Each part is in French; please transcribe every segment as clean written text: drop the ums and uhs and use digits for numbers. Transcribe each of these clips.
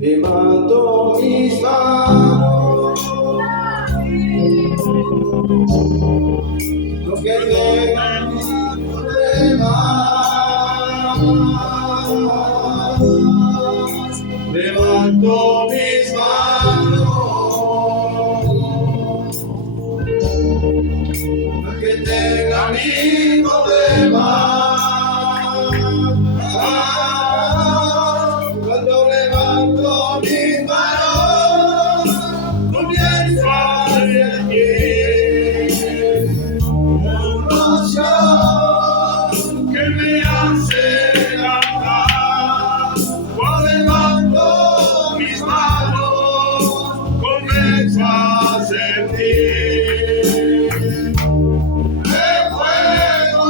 Levanto mis manos, lo que tenga problemas. Levanto mis manos, lo que tenga mis problemas. Cuando levanto mis manos, comienzo a sentir una emoción que me hace cantar. Cuando levanto mis manos, comienzo a sentir el fuego.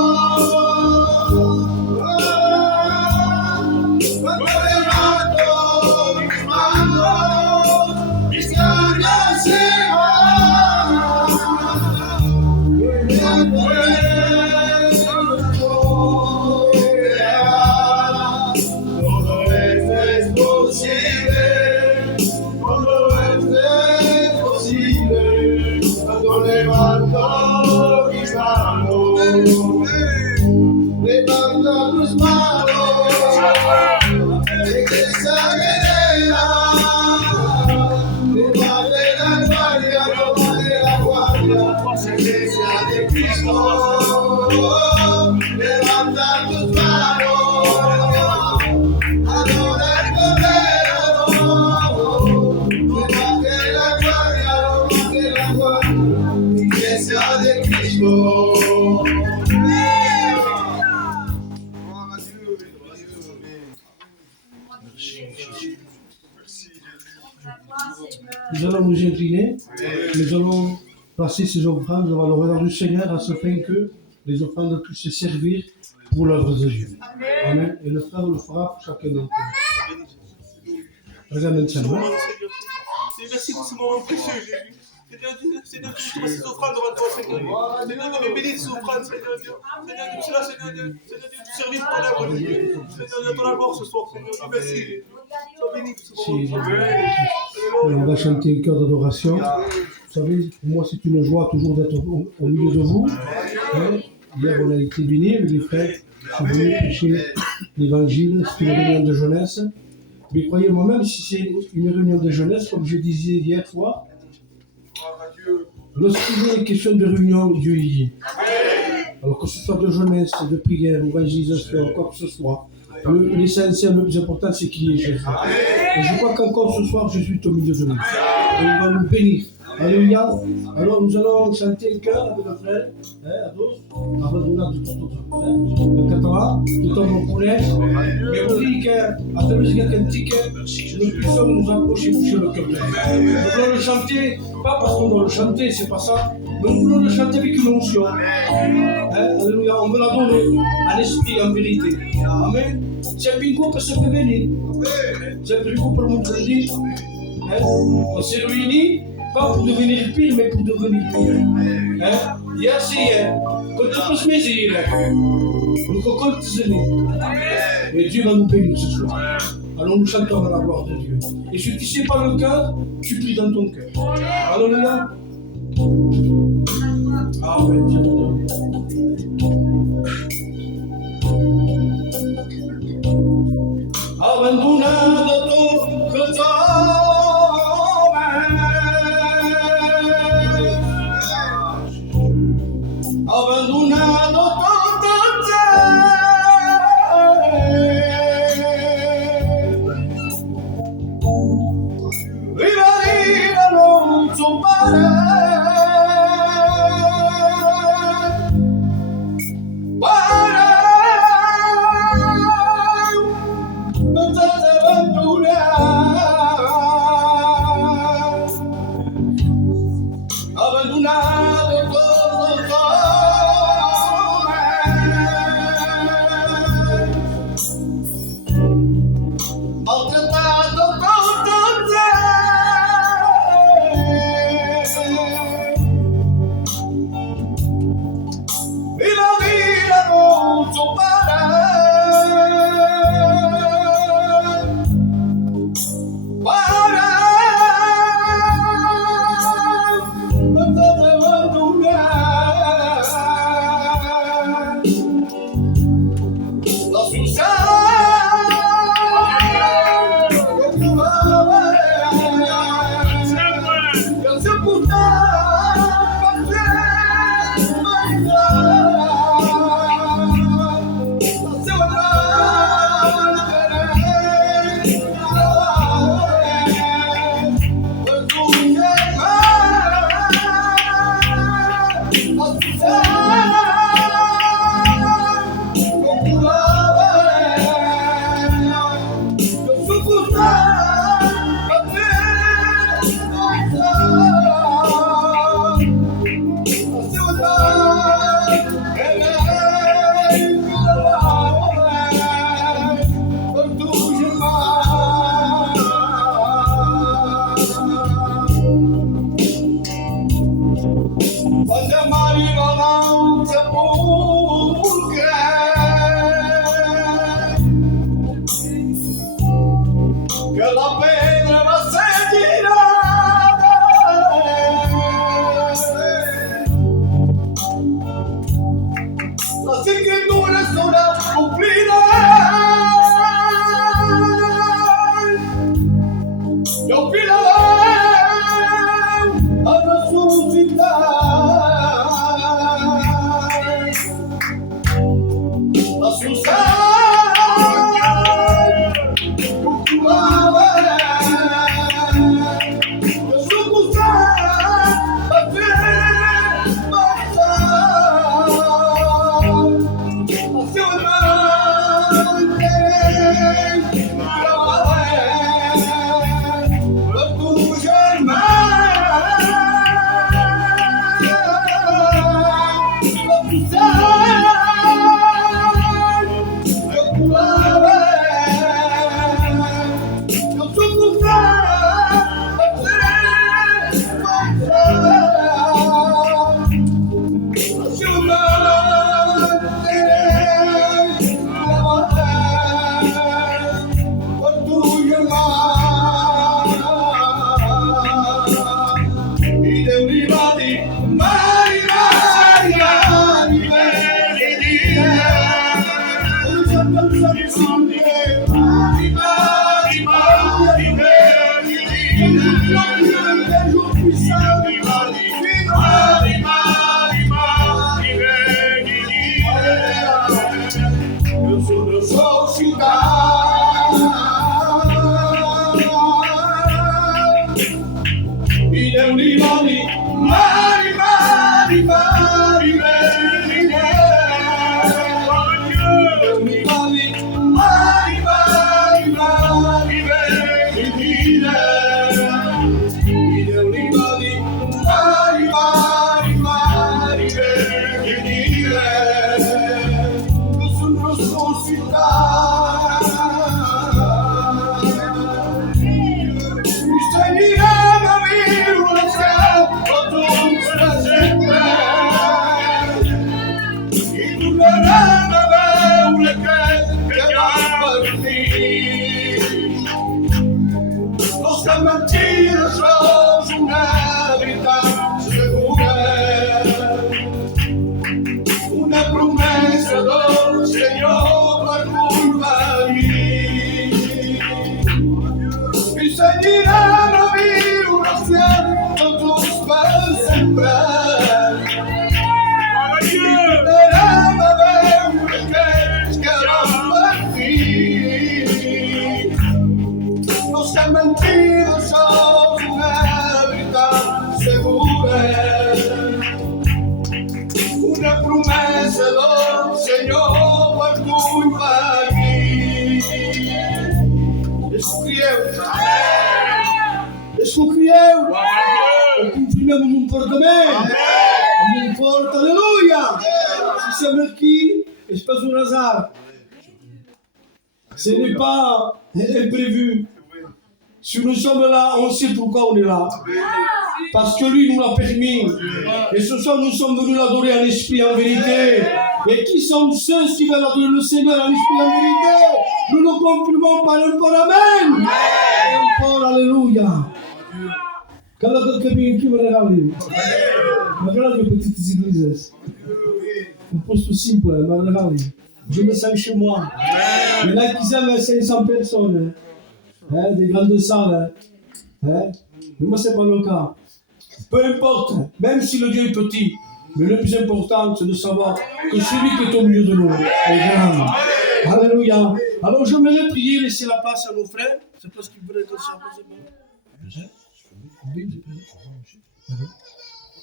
Cuando levanto mis manos, mis cargas se van. Me acuerdo todo esto es posible, todo esto es posible. Cuando levanto mis manos, levanta tus manos, de que esa guerrera, levante la guardia, iglesia de Cristo, levanta tus manos, adora el Cordero, levante la guardia, iglesia de Cristo. Nous allons nous incliner, nous allons placer ces offrandes devant le regard du Seigneur afin que les offrandes puissent servir pour l'œuvre de Dieu. Amen. Et le frère le fera pour chacun d'entre nous. Regarde maintenant. Merci pour ce moment précieux, Jésus. Seigneur, je trouve ces offrandes devant toi, Seigneur Dieu. Seigneur Dieu, mais bénis ces offrandes, Seigneur Dieu. Seigneur Dieu, cela, Seigneur Dieu, servir pour l'œuvre de Dieu. Seigneur Dieu, ton amour ce soir, Seigneur Dieu. Merci. Sois béni pour ce moment. On va chanter un cœur d'adoration. Vous savez, pour moi, c'est une joie toujours d'être au milieu de vous. Hier, on a été bénis avec les frères. Je suis venu prêcher l'évangile. C'est une réunion de jeunesse. Mais croyez-moi, même si c'est une réunion de jeunesse, comme je disais hier soir, lorsqu'il est question de réunion, Dieu y est. Alors que ce soit de jeunesse, de prière, d'évangélisation, quoi que ce soit, l'essentiel, le plus important, c'est qu'il y ait Jésus. Et je crois qu'encore ce soir, Jésus est au milieu de nous. Et il va nous bénir. Alléluia. Alors nous allons chanter un chœur avec le frère, à tous, abandonnant de tout autre. Le catalan, tout en nous connaît. Mais on dit qu'à travers ce cantique, nous puissions nous approcher toucher le cœur de Dieu. Nous voulons le chanter, pas parce qu'on doit le chanter, c'est pas ça, mais nous voulons le chanter avec une onction. Alléluia, on veut la donner à l'esprit en vérité. Amen. C'est un bingo que ça peut venir. C'est un bingo pour nous dire. On s'est réunis. Pas pour devenir pire, mais pour devenir pire. Hier, c'est hier. Quand tu peux se mesure, nous cocottes se mais Dieu va nous bénir ce soir. Alors nous chantons dans la gloire de Dieu. Et si tu ne sais pas le cœur, tu pries dans ton cœur. Alléluia. Amen. Abandonado tu abandonado todo te viva non so mare Ce n'est pas imprévu. Si nous sommes là, on sait pourquoi on est là. Parce que lui nous l'a permis. Et ce soir, nous sommes venus l'adorer en esprit et en vérité. Et qui sont ceux qui veulent adorer le Seigneur en esprit et en vérité? Nous le confirmons par un fort Amen. Et un fort Alléluia. Quand qui va regarder? Regarde les petites églises. Un poste simple, regardez. Je me sens chez moi. Il y en a qui aiment 500 personnes. Hein, des grandes salles. Hein. Mais moi, ce n'est pas le cas. Peu importe, même si le Dieu est petit, mais le plus important, c'est de savoir que celui qui est au milieu de nous est grand. Alléluia. Alors, j'aimerais prier, laisser la place à nos frères. C'est parce qu'ils veulent que ça passe.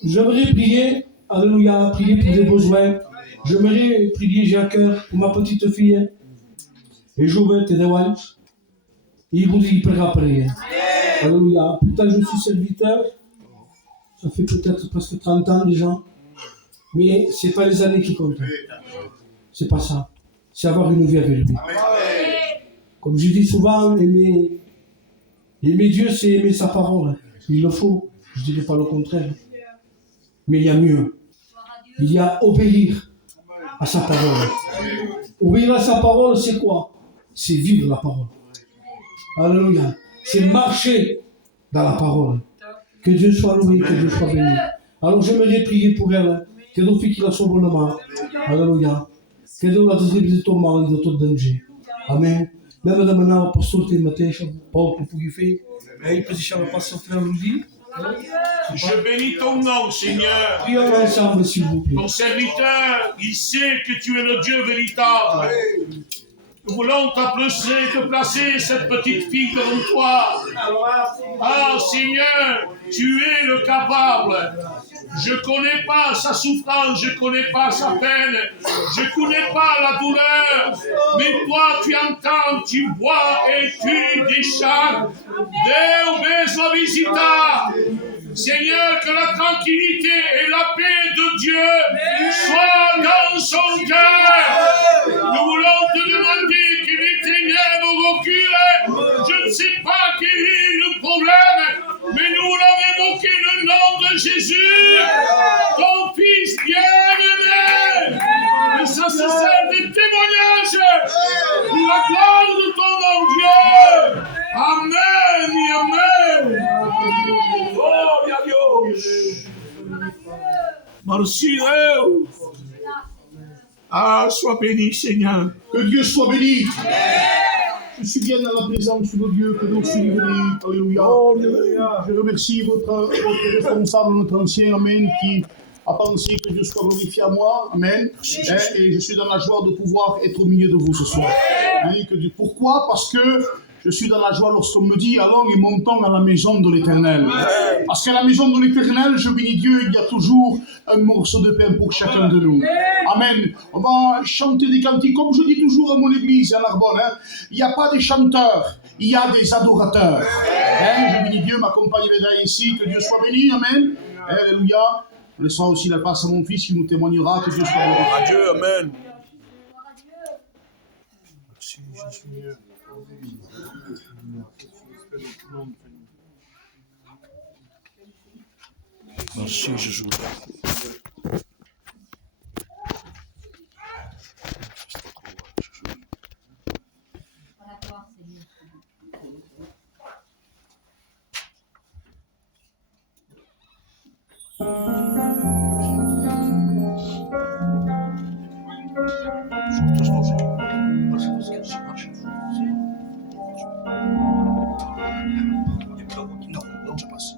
J'aimerais prier alléluia, prier pour des besoins. J'aimerais prier, j'ai à cœur pour ma petite fille. Et je vais te dire, il vous dit, il priera prier. Alléluia. Pourtant, je suis serviteur. Ça fait peut-être presque 30 ans déjà. Mais ce n'est pas les années qui comptent. C'est pas ça. C'est avoir une vie avec lui. Comme je dis souvent, aimer Dieu, c'est aimer sa parole. Il le faut. Je ne dirais pas le contraire. Mais il y a mieux. Il y a obéir à sa parole. Obéir à sa parole, c'est quoi? C'est vivre la parole. Alléluia. C'est marcher dans la parole. Que Dieu soit loué, que Dieu soit béni. Alors j'aimerais prier pour elle. Que Dieu fique la sauve le mal. Alléluia. Que Dieu la délivre de ton mal et de tout danger. Amen. Même maintenant, apostole Timothée, Paul, pour vous faire. Et il peut dire, le pasteur frère Rudy. Je bénis ton nom, Seigneur. Prions ensemble, s'il vous plaît. Ton serviteur, il sait que tu es le Dieu véritable. Nous voulons te placer cette petite fille devant toi. Ah, Seigneur, tu es le capable. Je ne connais pas sa souffrance, je ne connais pas sa peine, je ne connais pas la douleur. Mais toi, tu entends, tu vois et tu décharges. Deus la visita. Seigneur, que la tranquillité et la paix de Dieu soient dans son cœur. Nous voulons te demander que les ténèbres reculent. Je ne sais pas quel est le problème, mais nous voulons évoquer le nom de Jésus, ton Fils bien-aimé. Que ça se serve des témoignages pour la gloire de ton nom, Dieu. Amen et amen. Oh, Dieu. Merci. Ah, sois béni, Seigneur. Que Dieu soit béni. Je suis bien dans la présence de Dieu, que Dieu soit béni. Alléluia. Je remercie votre responsable, notre ancien, Amen, qui a pensé que Dieu soit glorifié à moi. Amen. Et je suis dans la joie de pouvoir être au milieu de vous ce soir. Pourquoi? Parce que je suis dans la joie lorsqu'on me dit allons et montons à la maison de l'Éternel. Parce qu'à la maison de l'Éternel, je bénis Dieu, il y a toujours un morceau de pain pour chacun de nous. Amen. On va chanter des cantiques, comme je dis toujours à mon église à Narbonne. Il n'y a pas des chanteurs, il y a des adorateurs. Je bénis Dieu, ma compagne Veda ici, que Dieu soit béni. Amen. Alléluia. Je laisserai aussi la place à mon fils qui nous témoignera, que Dieu soit béni. Adieu, amen. Merci Jésus. Non, je passe.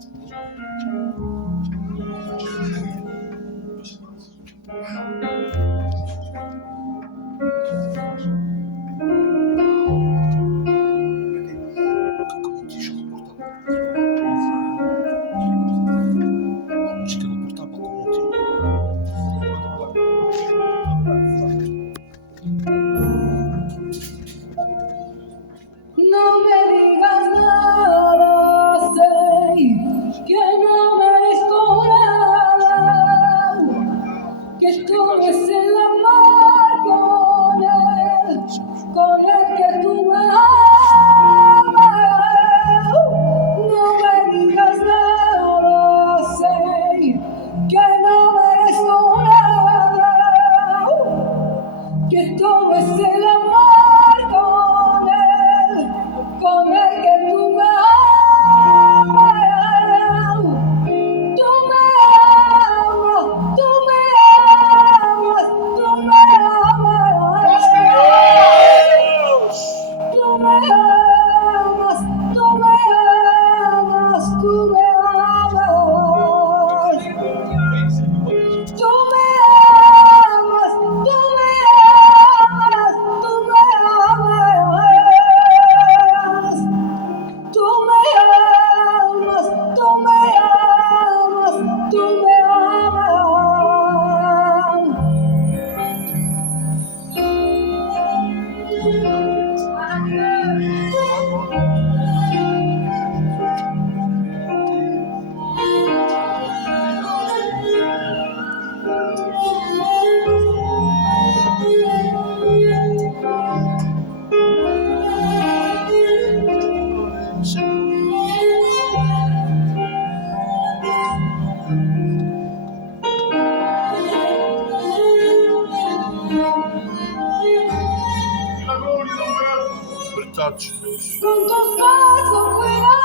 touch. Con tus brazos cuida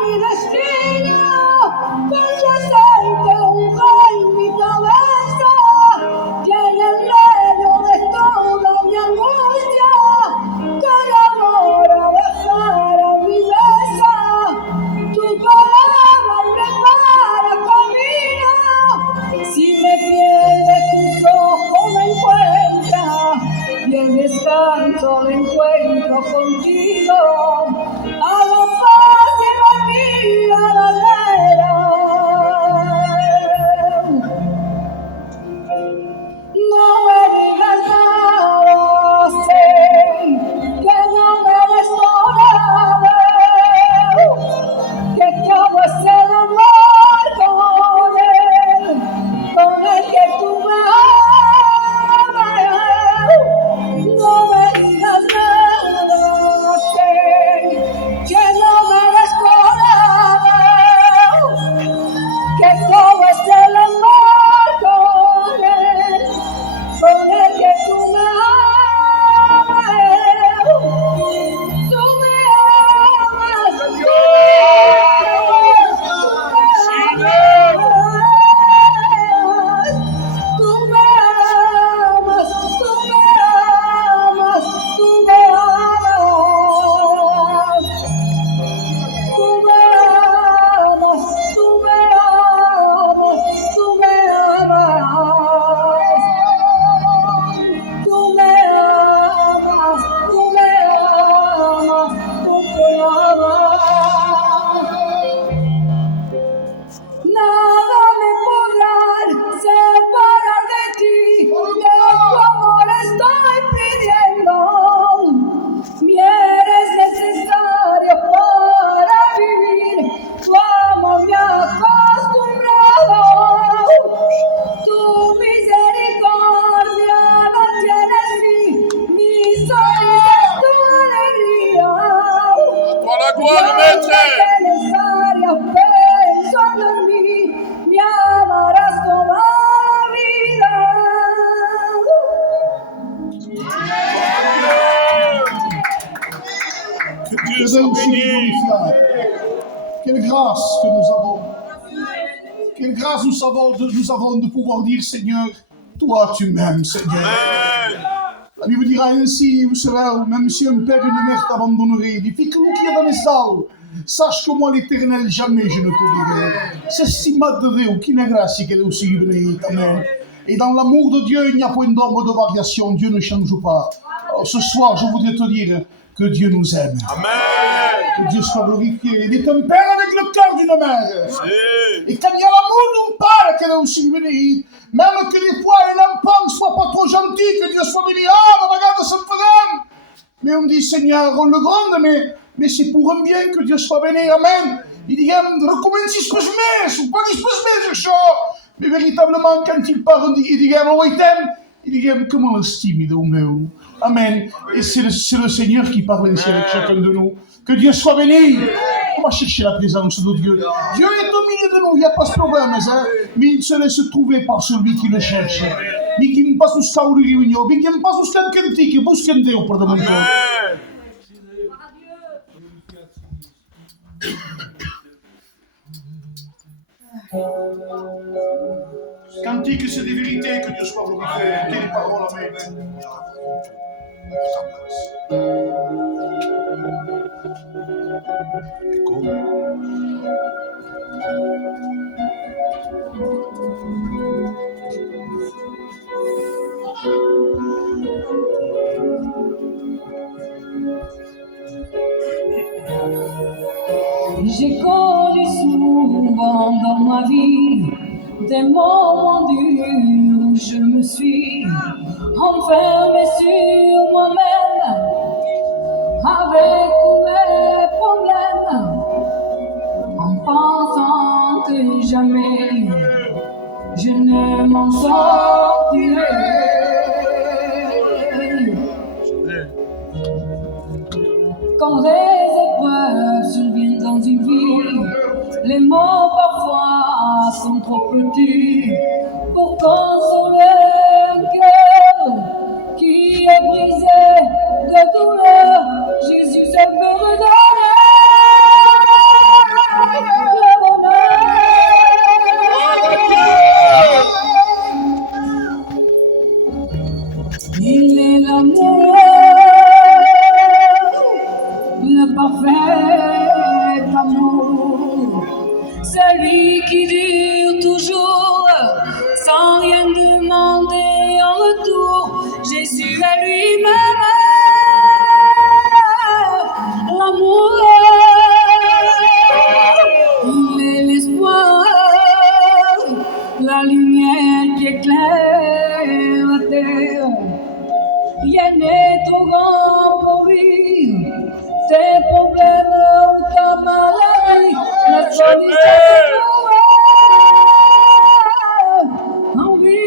mi destino, con tu aceite unja en mi cabeza, que en el medio de toda mi angustia, con amor a dejar a mi mesa, tu palabra prepara camino, si me pierde tus ojos me encuentra, y el descanso lo encuentro contigo, a la paz y la vida verdadera. No me digas nada, sé que no me des nada, que todo es el amor con el que tú me amas. No me digas nada, sé que no me des nada, que todo es el amor con el que tú me amas. Tú me amas, tú me amas, tú me amas, tú me amas. Tú me amas, tú me amas, tú me amas. Tú me amas, tú me amas, tú me amas. Nada me podrá separar de ti, de tu amor estoy pidiendo. Me eres necesario para vivir, tu amor me ha acostumbrado. Tu misericordia no tiene fin, mi sonrisa es tu alegría. Toi la gloire, Maître. Necesaria pensando en mí, me amarás toda la vida. Que Dieu Que soit Dieu aussi béni. glorifié. Quelle grâce que nous avons. Quelle grâce nous avons de pouvoir dire, Seigneur, toi tu m'aimes, Seigneur. Amen. La Bible dira ainsi, vous savez, même si un père et une mère t'abandonneraient, dit, fais que nous qui est dans les salles, sache que moi l'éternel, jamais je ne t'oublierai. C'est si madre qui n'a grâce que Dieu aussi bénit. Amen. Et dans l'amour de Dieu, il n'y a point d'ombre de variation, Dieu ne change pas. Alors, ce soir, je voudrais te dire que Dieu nous aime. Amen. Que Dieu soit glorifié. Il est un père avec le cœur d'une mère. Si. Et quand il y a l'amour d'un père, qu'elle est aussi bénie. Même que des fois l'enfant ne soit pas trop gentil, que Dieu soit béni. Ah, mais regarde ce frère. Mais on dit, Seigneur, on le gronde, mais c'est pour un bien que Dieu soit béni. Amen. Il dit, recommenci ce que je mets, je ne pas ce que je mets, mais véritablement, quand il parle, il dit, oh, il t'aime. Il dit, comment l'estime, il dit, Amen. Et c'est le Seigneur qui parle ainsi avec chacun de nous. Que Dieu soit béni. On va chercher la présence de Dieu. Dieu est au milieu de nous, il n'y a pas de problème, hein? Mais il se laisse trouver par celui qui le cherche. Mais qui ne passe jusqu'à où il réunit, mais qui ne passe jusqu'à quelqu'un qui busque un Dieu pour demander. Amen. Cantique, c'est des vérités, que Dieu soit glorifié. Quelle parole, amen. J'ai connu souvent dans ma vie des moments durs où je me suis enfermée sur moi-même avec tous mes problèmes, en pensant que jamais je ne m'en sortirai. Quand les épreuves surviennent dans une vie, les mots parfois sont trop petits pour consoler un cœur qui est brisé de douleur. Jésus est Jésus est lui-même l'amour. Il est l'espoir, la lumière qui éclaire la terre. Rien n'est trop grand pour lui. Tes problèmes ou ta maladie, la solution se trouve en lui.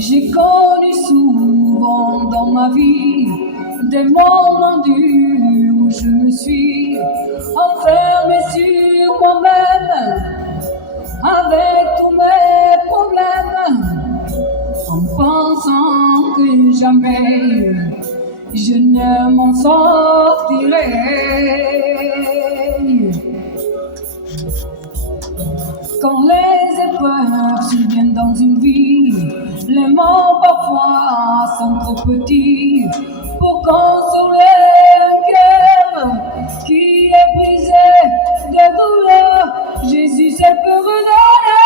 J'ai connu souvent dans ma vie des moments durs où je me suis enfermée sur moi-même avec tous mes problèmes, en pensant que jamais je ne m'en sortirai. Quand les épreuves surviennent dans une vie, les mots parfois sont trop petits pour consoler un cœur qui est brisé de douleur. Jésus sait peut redonner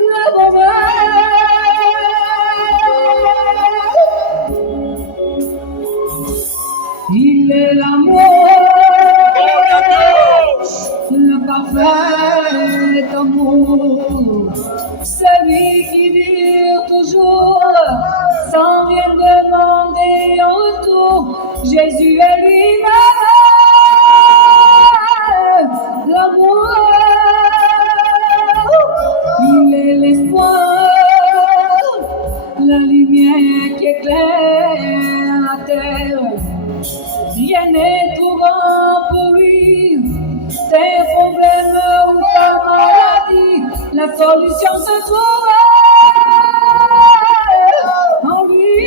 le bonheur. Il est l'amour, le parfait amour, celui qui dure toujours sans rien demander en retour. Jésus est lui-même l'amour. Il est l'espoir, la lumière qui éclaire la terre. Rien n'est trop grand pour lui. Tes problèmes ou ta maladie, la solution se trouve en lui.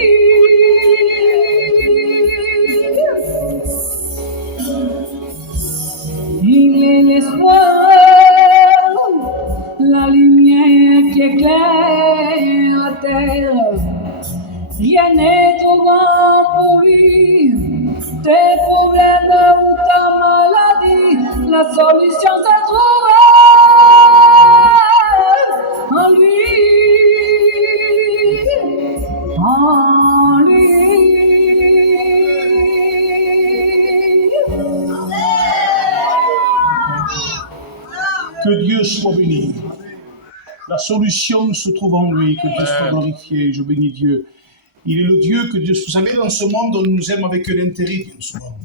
Il est l'espoir, la lumière qui éclaire la terre. Rien n'est trop grand pour lui. Tes problèmes ou ta maladie, la solution se trouve en lui. En lui. Que Dieu soit béni. La solution se trouve en lui, que Dieu soit glorifié. Je bénis Dieu. Il est le Dieu que Dieu... Vous savez, dans ce monde, on nous aime avec un intérêt, bien souvent.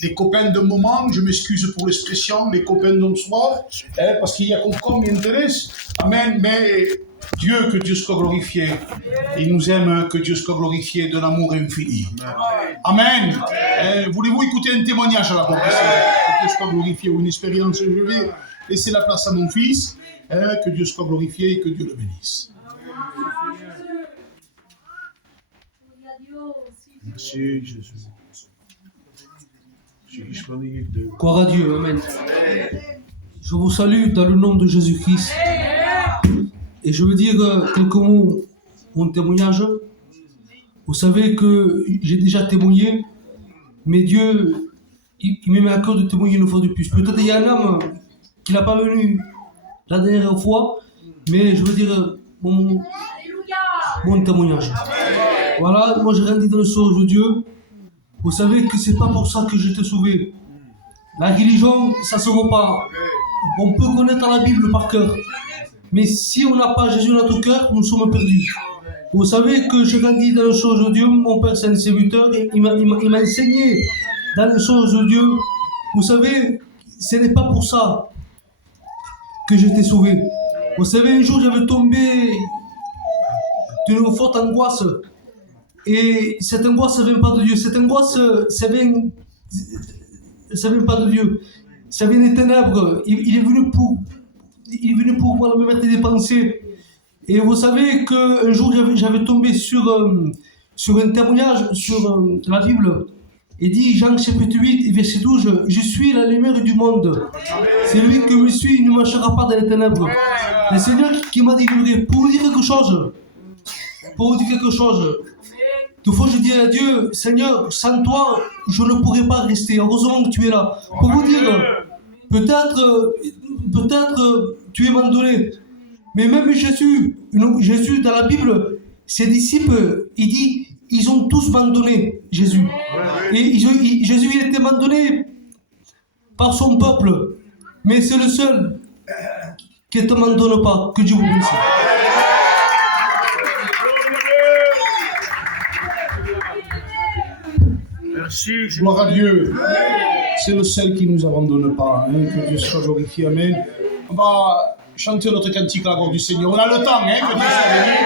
Les copains d'un moment, je m'excuse pour l'expression, les copains d'un soir, parce qu'il y a qu'on m'intéresse. Amen. Mais Dieu, que Dieu soit glorifié. Il nous aime, que Dieu soit glorifié d'un amour infini. Amen. Voulez-vous écouter un témoignage à la porte ici? Que Dieu soit glorifié, ou une expérience? Je vais laisser la place à mon fils. Que Dieu soit glorifié et que Dieu le bénisse. Merci Jésus. Gloire à Dieu, amen. Je vous salue dans le nom de Jésus-Christ. Et je veux dire quelques mots, mon témoignage. Vous savez que j'ai déjà témoigné, mais Dieu, il me met à cœur de témoigner une fois de plus. Peut-être il y a un homme qui n'a pas venu la dernière fois, mais je veux dire mon témoignage. Voilà, moi j'ai grandi dans le sceau de Dieu. Vous savez que c'est pas pour ça que j'étais sauvé. La religion, ça se voit pas. On peut connaître la Bible par cœur, mais si on n'a pas Jésus dans notre cœur, nous sommes perdus. Vous savez que j'ai grandi dans le sceau de Dieu. Mon père c'est un serviteur et il m'a enseigné dans le sceau de Dieu. Vous savez, ce n'est pas pour ça que j'étais sauvé. Vous savez, un jour j'avais tombé d'une forte angoisse. Et cette angoisse, ça ne vient pas de Dieu. Cette angoisse, ça vient pas de Dieu. Ça vient des ténèbres. Il est venu pour moi me mettre des pensées. Et vous savez qu'un jour, j'avais tombé sur un témoignage sur la Bible. Il dit, Jean chapitre 8, verset 12, « Je suis la lumière du monde. Celui qui me suit, il ne marchera pas dans les ténèbres. » Le Seigneur qui m'a délivré. Pour vous dire quelque chose, Deux fois, je dis à Dieu, Seigneur, sans toi, je ne pourrais pas rester. Heureusement que tu es là. Pour vous dire, peut-être tu es abandonné. Mais même Jésus, dans la Bible, ses disciples, il dit, ils ont tous abandonné Jésus. Et Jésus, il a été abandonné par son peuple. Mais c'est le seul qui ne t'abandonne pas. Que Dieu vous bénisse. Merci. Gloire à Dieu. C'est le seul qui ne nous abandonne pas. Hein. Que Dieu soit glorifié. Amen. On va chanter notre cantique à la gloire du Seigneur. On a le temps. Hein, que Dieu soit béni.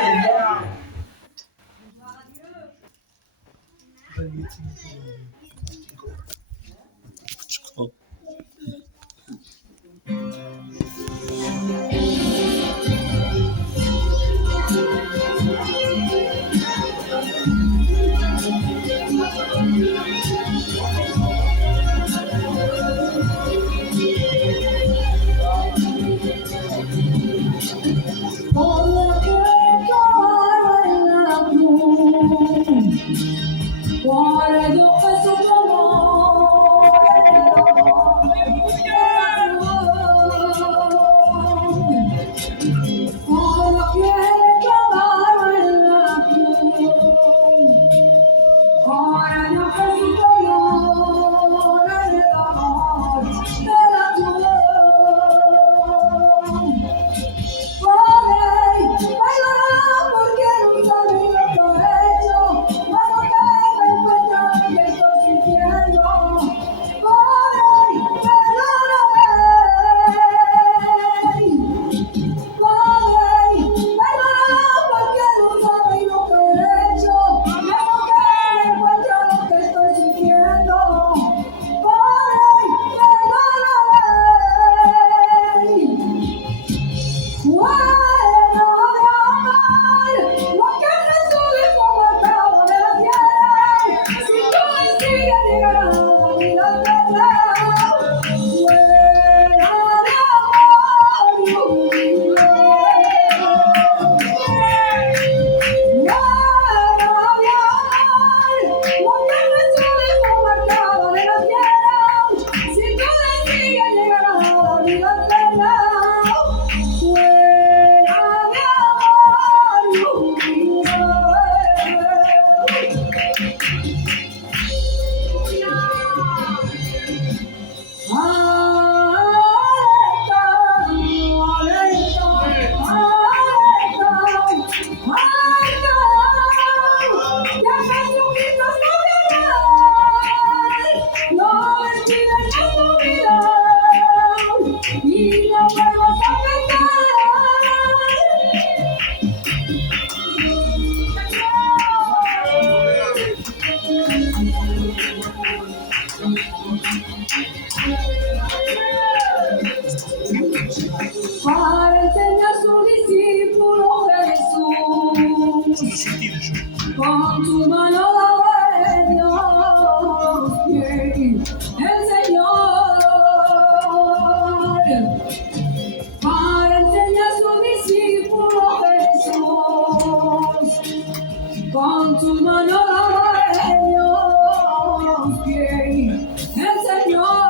Para enseñar a su discípulo Jesús, con su mano la Dios, el Señor. Para enseñar a su discípulo Jesús, con su mano la Dios, el Señor.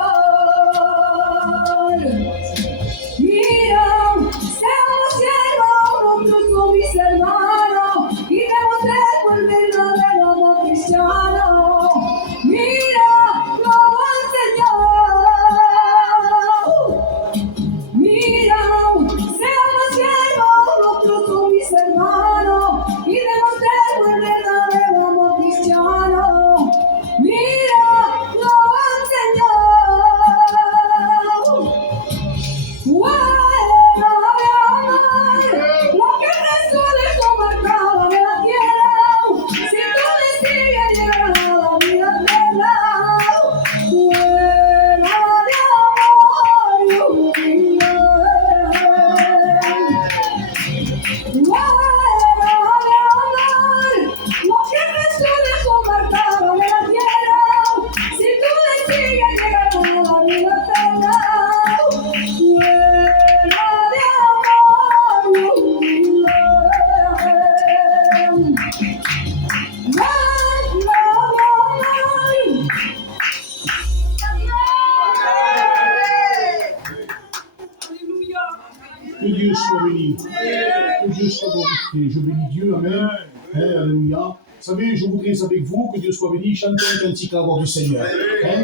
Que Dieu soit béni. Que Dieu soit glorifié. Je bénis Dieu, amen. Alléluia. Vous savez, je voudrais avec vous que Dieu soit béni, chanter un cantique à la gloire du Seigneur.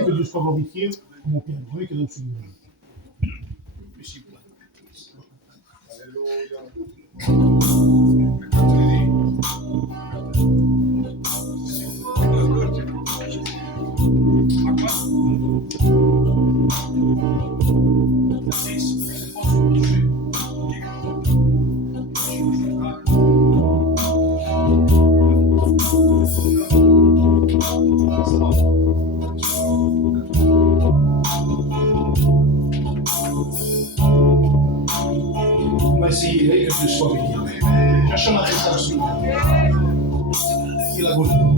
Que Dieu soit glorifié. Mon Père, que Dieu soit béni. On va essayer que Dieu soit béni. Cherchons la réception. Il a besoin.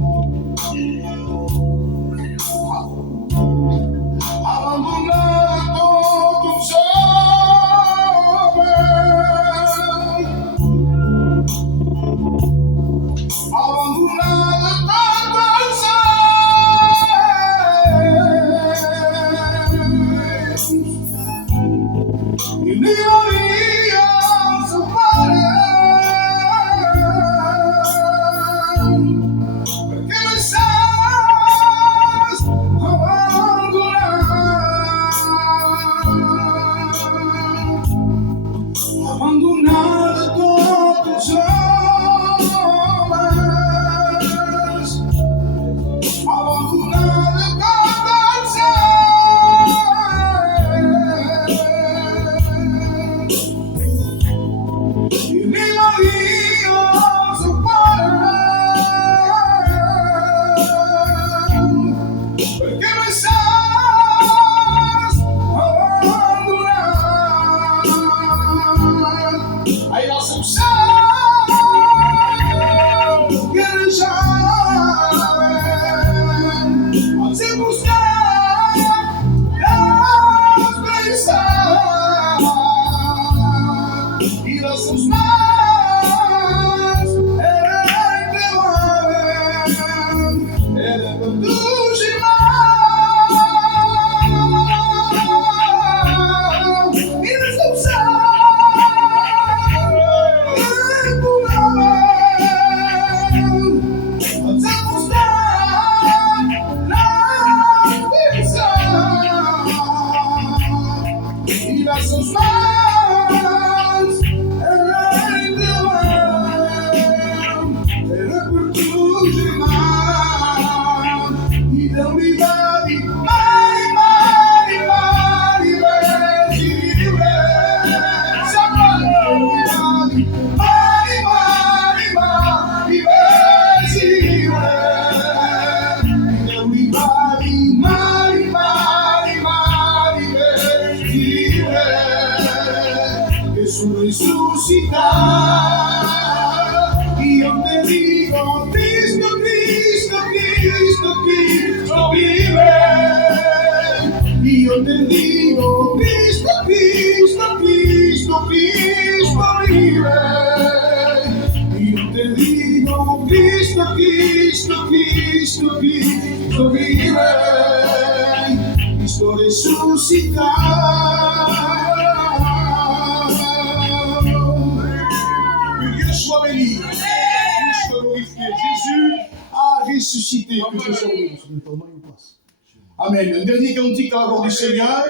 Amen. Un dernier cantique à la gloire du Seigneur.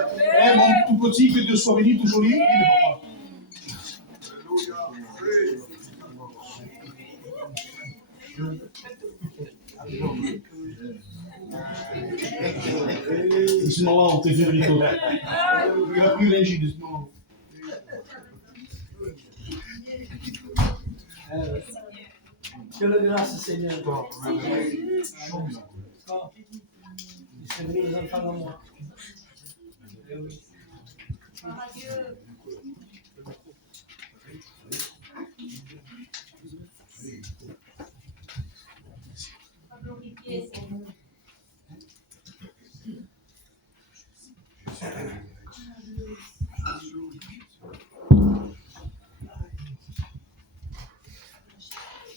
Mon tout petit, que Dieu soit béni, tout joli. Ce moment, on t'est fait rito. Il a pris l'ingile de ce moment. Que la grâce, Seigneur. C'est venu les enfants à moi.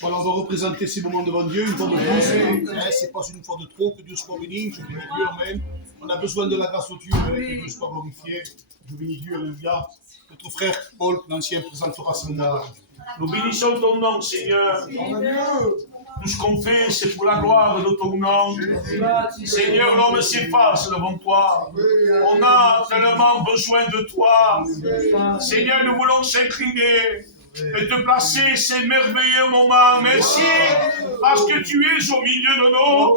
Voilà, on va représenter ces moments devant Dieu, une fois de plus. C'est pas une fois de trop, que Dieu soit béni. Je bénis Dieu, amen. On a besoin de la grâce de Dieu, que Dieu soit glorifié. Je bénis Dieu, alléluia. Notre frère Paul, l'ancien, présentera ce moment. Nous bénissons ton nom, Seigneur. Tout ce qu'on fait, c'est pour la gloire de ton nom. Seigneur, l'homme s'efface devant toi. On a tellement besoin de toi. Seigneur, nous voulons s'incliner et te placer ces merveilleux moments. Merci parce que tu es au milieu de nous,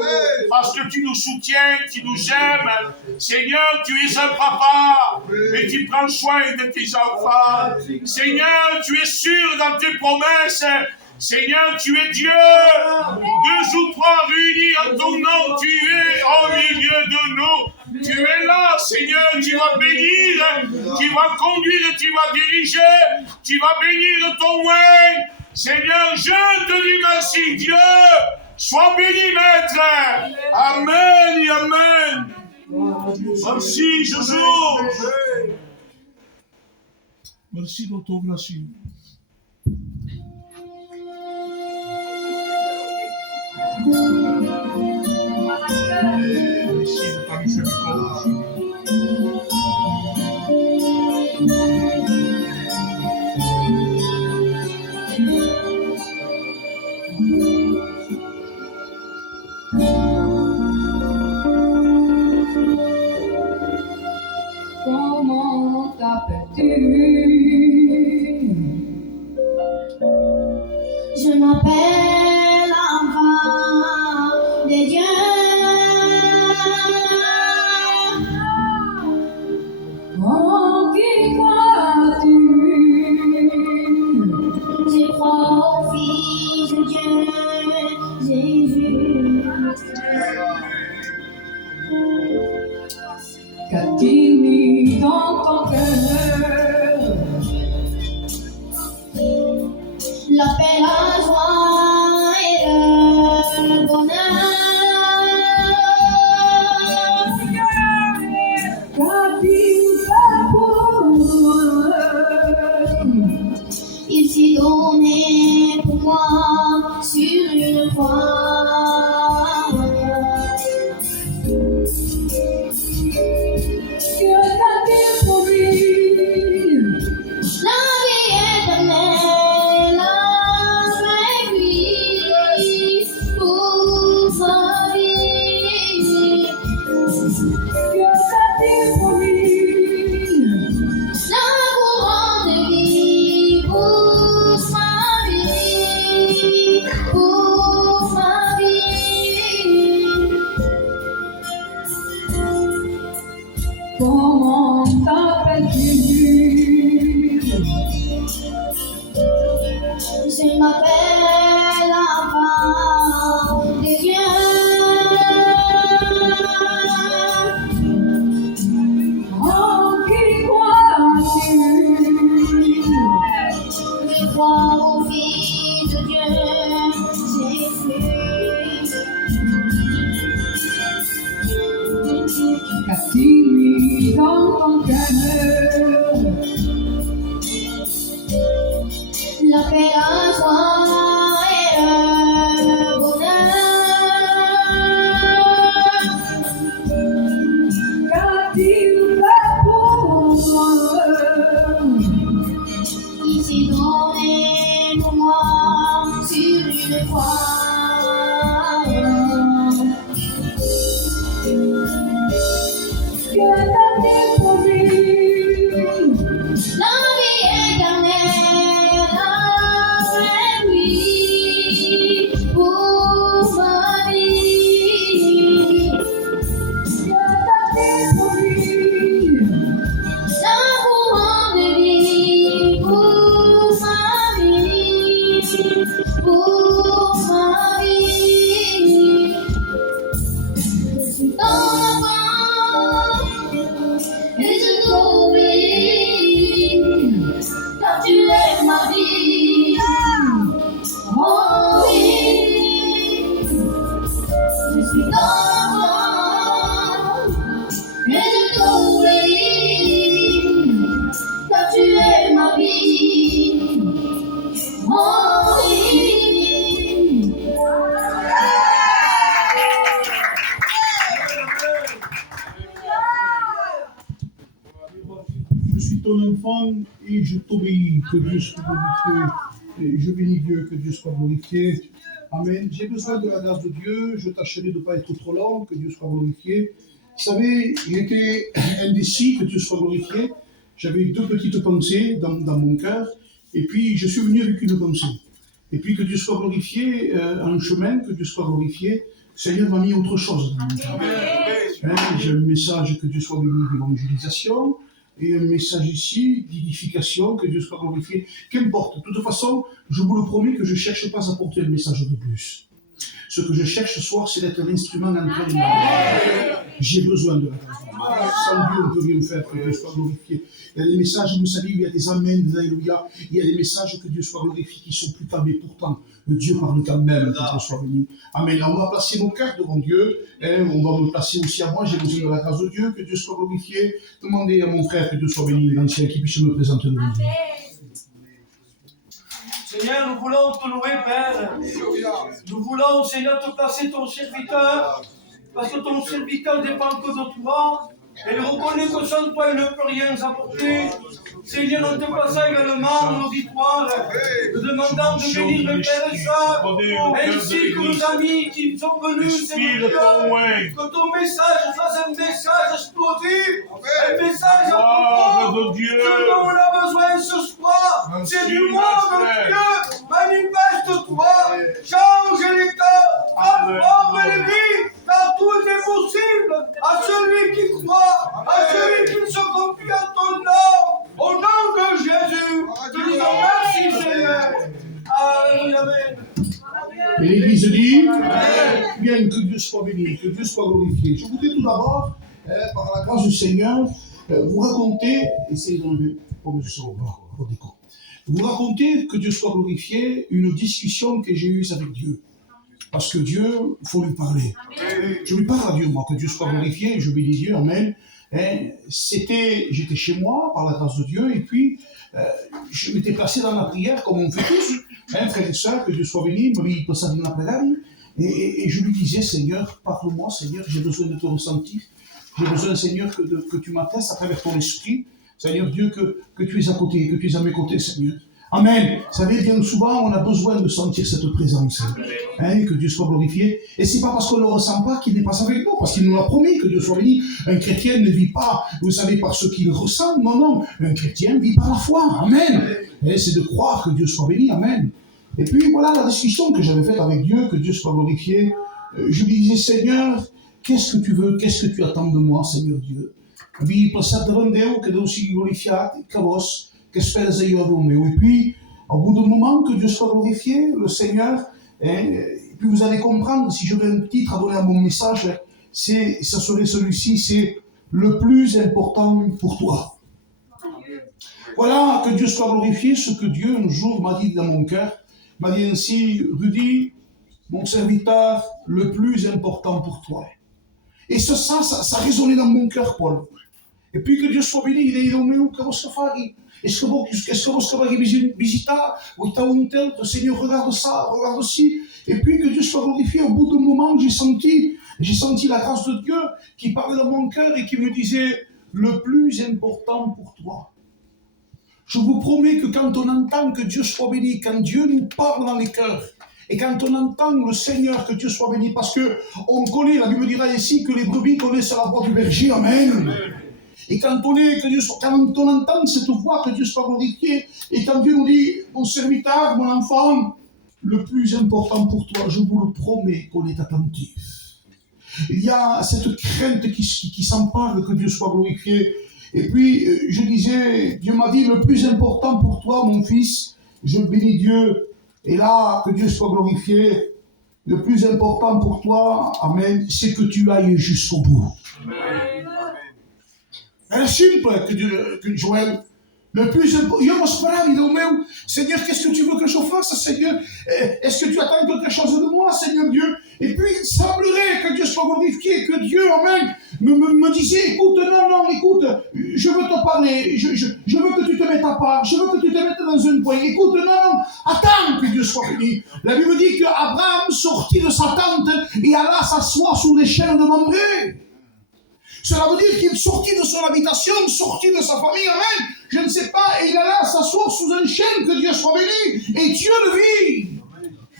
parce que tu nous soutiens, tu nous aimes. Seigneur, tu es un papa et tu prends soin de tes enfants. Seigneur, tu es sûr dans tes promesses. Seigneur, tu es Dieu. 2 ou 3 réunis en ton nom, tu es au milieu de nous. Tu es là, Seigneur, tu vas bénir, tu vas conduire, tu vas diriger, tu vas bénir ton règne. Seigneur, je te dis merci, Dieu. Sois béni, Maître. Amen et Amen. Merci, Jojo. Merci de ton relation. Merci de ta miséricorde. Comment t'appelles-tu? Je m'appelle enfant de Dieu. En qui crois-tu? Je crois au Fils de Dieu, Jésus. Qu'a-t-il mis dans ton cœur? La paix, la joie et le bonheur. Qu'a-t-il fait pour moi? Il s'est donné pour moi sur une croix. Que t'a-t-il promis? La vie éternelle avec lui pour sa vie. Que t'a-t-il promis? La couronne de vie pour sa vie, pour sa vie. Comment t'appelles-tu? Je m'appelle enfant de Dieu. En qui crois-tu? Je crois au Fils de Dieu, Jésus. Qu'a-t-il mis dans ton cœur? La paix, la joie et le bonheur. Qu'a-t-il fait pour moi? Il s'est donné pour moi sur une croix. Que t'a-t-il promis? La vie éternelle avec lui pour sa vie. Que t'a-t-il promis? La couronne de vie pour sa vie, pour sa vie. Je suis ton enfant et je t'oublie, car tu es ma vie. Oh oui, je suis ton enfant et je t'oublie, car tu es ma vie. Oh oui. suis ton enfant et je t'obéis. Que Dieu soit glorifié. Et je bénis Dieu, que Dieu soit glorifié. Amen. J'ai besoin de la grâce de Dieu. Je tâcherai de ne pas être trop long. Que Dieu soit glorifié. Vous savez, j'étais indécis, que Dieu soit glorifié. J'avais deux petites pensées dans mon cœur. Et puis, je suis venu avec une pensée. Et puis, que Dieu soit glorifié en chemin, que Dieu soit glorifié. Le Seigneur m'a mis autre chose dans mon cœur. J'ai un message, que Dieu soit béni, d'évangélisation. Et un message ici, d'édification, que Dieu soit glorifié. Qu'importe. De toute façon, je vous le promets que je ne cherche pas à apporter un message de plus. Ce que je cherche ce soir, c'est d'être l'instrument d'entraînement. J'ai besoin de la grâce. Sans Dieu, on ne peut rien faire, que Dieu soit glorifié. Il y a des messages, vous savez, il y a des amens, des alléluia. Il y a des messages, que Dieu soit glorifié, qui sont plus tard, mais pourtant, Dieu parle quand même, que Dieu soit béni. Amen. On va placer nos cœurs devant Dieu. On va me placer aussi à moi. J'ai besoin de la grâce de Dieu, que Dieu soit glorifié. Demandez à mon frère que Dieu soit béni, l'ancien, qui puisse me présenter devant Dieu. Seigneur, nous voulons te louer, Père. Nous voulons, Seigneur, te placer ton serviteur, parce que ton serviteur dépend que de toi. Et il reconnaît que sans toi, il ne peut rien apporter. Seigneur, on te place également nos victoires, te demandant de bénir le Père et Sœur, ainsi que nos amis qui sont venus, Seigneur, que ton message fasse un message explosif, un message à propos de Dieu dont on a besoin ce soir. C'est du monde, Dieu, manifeste-toi, change les cœurs, transforme les vies, car tout est possible à celui qui croit, à celui qui se confie à ton nom. Au nom de Jésus, te disons merci, Seigneur. Alléluia. Et l'Église dit, bien que Dieu soit béni, que Dieu soit glorifié. Je voudrais tout d'abord, par la grâce du Seigneur, vous raconter, essayez d'enlever, vous raconter, que Dieu soit glorifié, une discussion que j'ai eue avec Dieu. Parce que Dieu, il faut lui parler. Je lui parle à Dieu, moi, que Dieu soit glorifié, je bénis Dieu, amen. J'étais chez moi, par la grâce de Dieu, et puis je m'étais placé dans la prière, comme on fait tous, frères et sœurs, que Dieu soit béni, il peut s'amener la prière, et je lui disais, Seigneur, parle-moi, Seigneur, j'ai besoin de te ressentir, j'ai besoin, Seigneur, que tu m'attestes à travers ton esprit, Seigneur Dieu, que tu es à côté, que tu es à mes côtés, Seigneur. Amen. Vous savez, bien souvent, on a besoin de sentir cette présence. Que Dieu soit glorifié. Et c'est pas parce qu'on ne le ressent pas qu'il n'est pas avec nous, parce qu'il nous l'a promis, que Dieu soit béni. Un chrétien ne vit pas, vous savez, par ce qu'il ressent. Non, non. Un chrétien vit par la foi. Amen. Et c'est de croire que Dieu soit béni. Amen. Et puis, voilà la discussion que j'avais faite avec Dieu, que Dieu soit glorifié. Je lui disais, Seigneur, qu'est-ce que tu veux, qu'est-ce que tu attends de moi, Seigneur Dieu? Vi passate rendeu, que Dieu soit glorifié, Kavos. Et puis, au bout d'un moment, que Dieu soit glorifié, le Seigneur, et puis vous allez comprendre, si j'aurais un titre à donner à mon message, ça serait celui-ci, c'est le plus important pour toi. Voilà, que Dieu soit glorifié, ce que Dieu un jour m'a dit dans mon cœur, m'a dit ainsi, Rudy, mon serviteur, le plus important pour toi. Et ça résonnait dans mon cœur, Paul. Et puis que Dieu soit béni, il est au milieu que vous faites. Est-ce que vous avez visité, le Seigneur regarde ça, regarde ci, et puis que Dieu soit glorifié. Au bout d'un moment, j'ai senti la grâce de Dieu qui parlait dans mon cœur et qui me disait, le plus important pour toi. Je vous promets que quand on entend que Dieu soit béni, quand Dieu nous parle dans les cœurs, et quand on entend le Seigneur, que Dieu soit béni, parce que on connaît, la Bible dira ici que les brebis connaissent la voix du berger, amen. Et quand on entend cette voix, que Dieu soit glorifié, et quand Dieu nous dit, mon serviteur, mon enfant, le plus important pour toi, je vous le promets qu'on est attentif. Il y a cette crainte qui s'empare, que Dieu soit glorifié. Et puis, je disais, Dieu m'a dit, le plus important pour toi, mon fils, je bénis Dieu, et là, que Dieu soit glorifié, le plus important pour toi, amen, c'est que tu ailles jusqu'au bout. Amen. C'est simple que Joël, le plus important, Seigneur, qu'est-ce que tu veux que je fasse, Seigneur? Est-ce que tu attends quelque chose de moi, Seigneur Dieu? Et puis, il semblerait que Dieu soit glorifié, que Dieu, amen, me disait, écoute, non, écoute, je veux te parler, je veux que tu te mettes à part, je veux que tu te mettes dans un point, écoute, non, attends que Dieu soit béni. La Bible dit qu'Abraham sortit de sa tente et alla s'asseoir sous les chaînes de Mamré. Cela veut dire qu'il sortit de son habitation, sortit de sa famille, amen. je ne sais pas, et il alla s'asseoir sous un chêne, que Dieu soit béni, et Dieu le vit.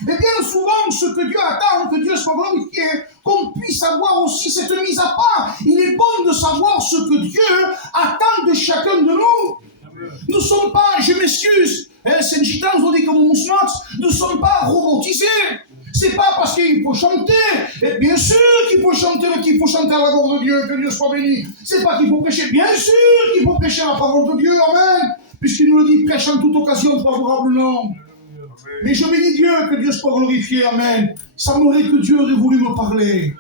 Et bien souvent, ce que Dieu attend, que Dieu soit glorifié, qu'on puisse avoir aussi cette mise à part. Il est bon de savoir ce que Dieu attend de chacun de nous. Nous ne sommes pas, je m'excuse, c'est une gitane, on dit comme nous ne sommes pas robotisés. C'est pas parce qu'il faut chanter, et bien sûr qu'il faut chanter, qu'il faut chanter à la gloire de Dieu, que Dieu soit béni. C'est pas qu'il faut prêcher, bien sûr qu'il faut prêcher la parole de Dieu, amen. Puisqu'il nous le dit, prêche en toute occasion favorablement. Mais je bénis Dieu, que Dieu soit glorifié, amen. Il semblerait que Dieu aurait voulu me parler.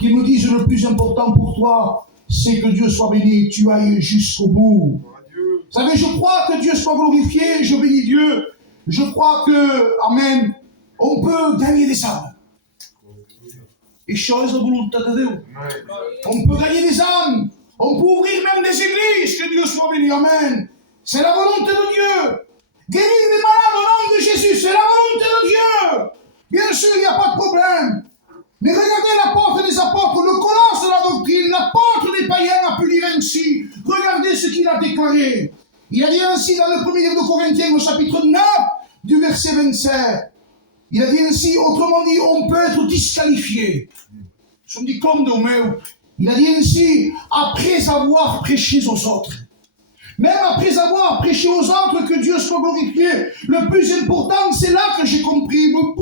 Qu'il me dise le plus important pour toi, c'est que Dieu soit béni, tu ailles jusqu'au bout. Vous savez, je crois que Dieu soit glorifié, je bénis Dieu. Je crois que, amen, on peut gagner des âmes. Et chose de volonté de Dieu. On peut gagner des âmes. On peut ouvrir même des églises, que Dieu soit béni, amen. C'est la volonté de Dieu. Guérir les malades au nom de Jésus, c'est la volonté de Dieu. Bien sûr, il n'y a pas de problème. Mais regardez l'apôtre des apôtres, le colosse de la doctrine, l'apôtre des païens a pu dire ainsi. Regardez ce qu'il a déclaré. Il a dit ainsi dans le premier livre de Corinthiens, au chapitre 9, du verset 27. Il a dit ainsi, autrement dit, on peut être disqualifié. Je me dis comme de meu. Il a dit ainsi, après avoir prêché aux autres. Même après avoir prêché aux autres, que Dieu soit glorifié. Le plus important, c'est là que j'ai compris. Le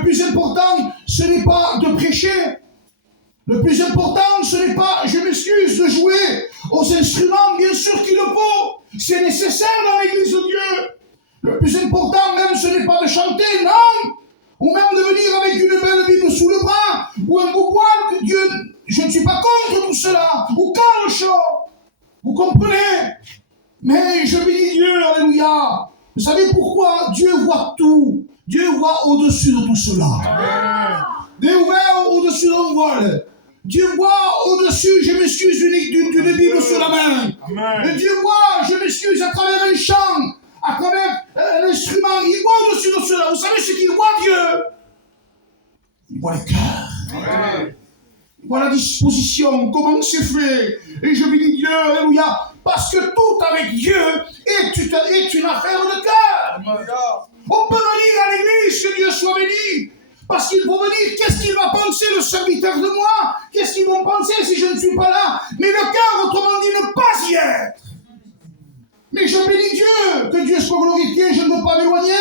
plus important, ce n'est pas de prêcher. Le plus important, ce n'est pas, je m'excuse, de jouer aux instruments, bien sûr qu'il le faut. C'est nécessaire dans l'église de Dieu. Le plus important, même, ce n'est pas de chanter, non. Ou même de venir avec une belle Bible sous le bras, ou un beau voile, que Dieu, je ne suis pas contre tout cela. Ou quand le chant. Vous comprenez? Mais je bénis Dieu, alléluia. Vous savez pourquoi? Dieu voit tout. Dieu voit au-dessus de tout cela. Amen. Dieu voit au-dessus d'un voile. Dieu voit au-dessus, je m'excuse, d'une Bible sur la main. Amen. Et Dieu voit, je m'excuse, à travers un chant, à travers un instrument. Il voit au-dessus de cela. Vous savez ce qu'il voit, Dieu? Il voit le cœur. Amen. Voilà la disposition, comment c'est fait. Et je bénis Dieu, alléluia, parce que tout avec Dieu est une affaire de cœur. On peut venir à l'église, que Dieu soit béni, parce qu'il faut venir, qu'est-ce qu'il va penser le serviteur de moi? Qu'est-ce qu'ils vont penser si je ne suis pas là? Mais le cœur, autrement dit, ne pas y être. Mais je bénis Dieu, que Dieu soit glorifié, je ne veux pas m'éloigner.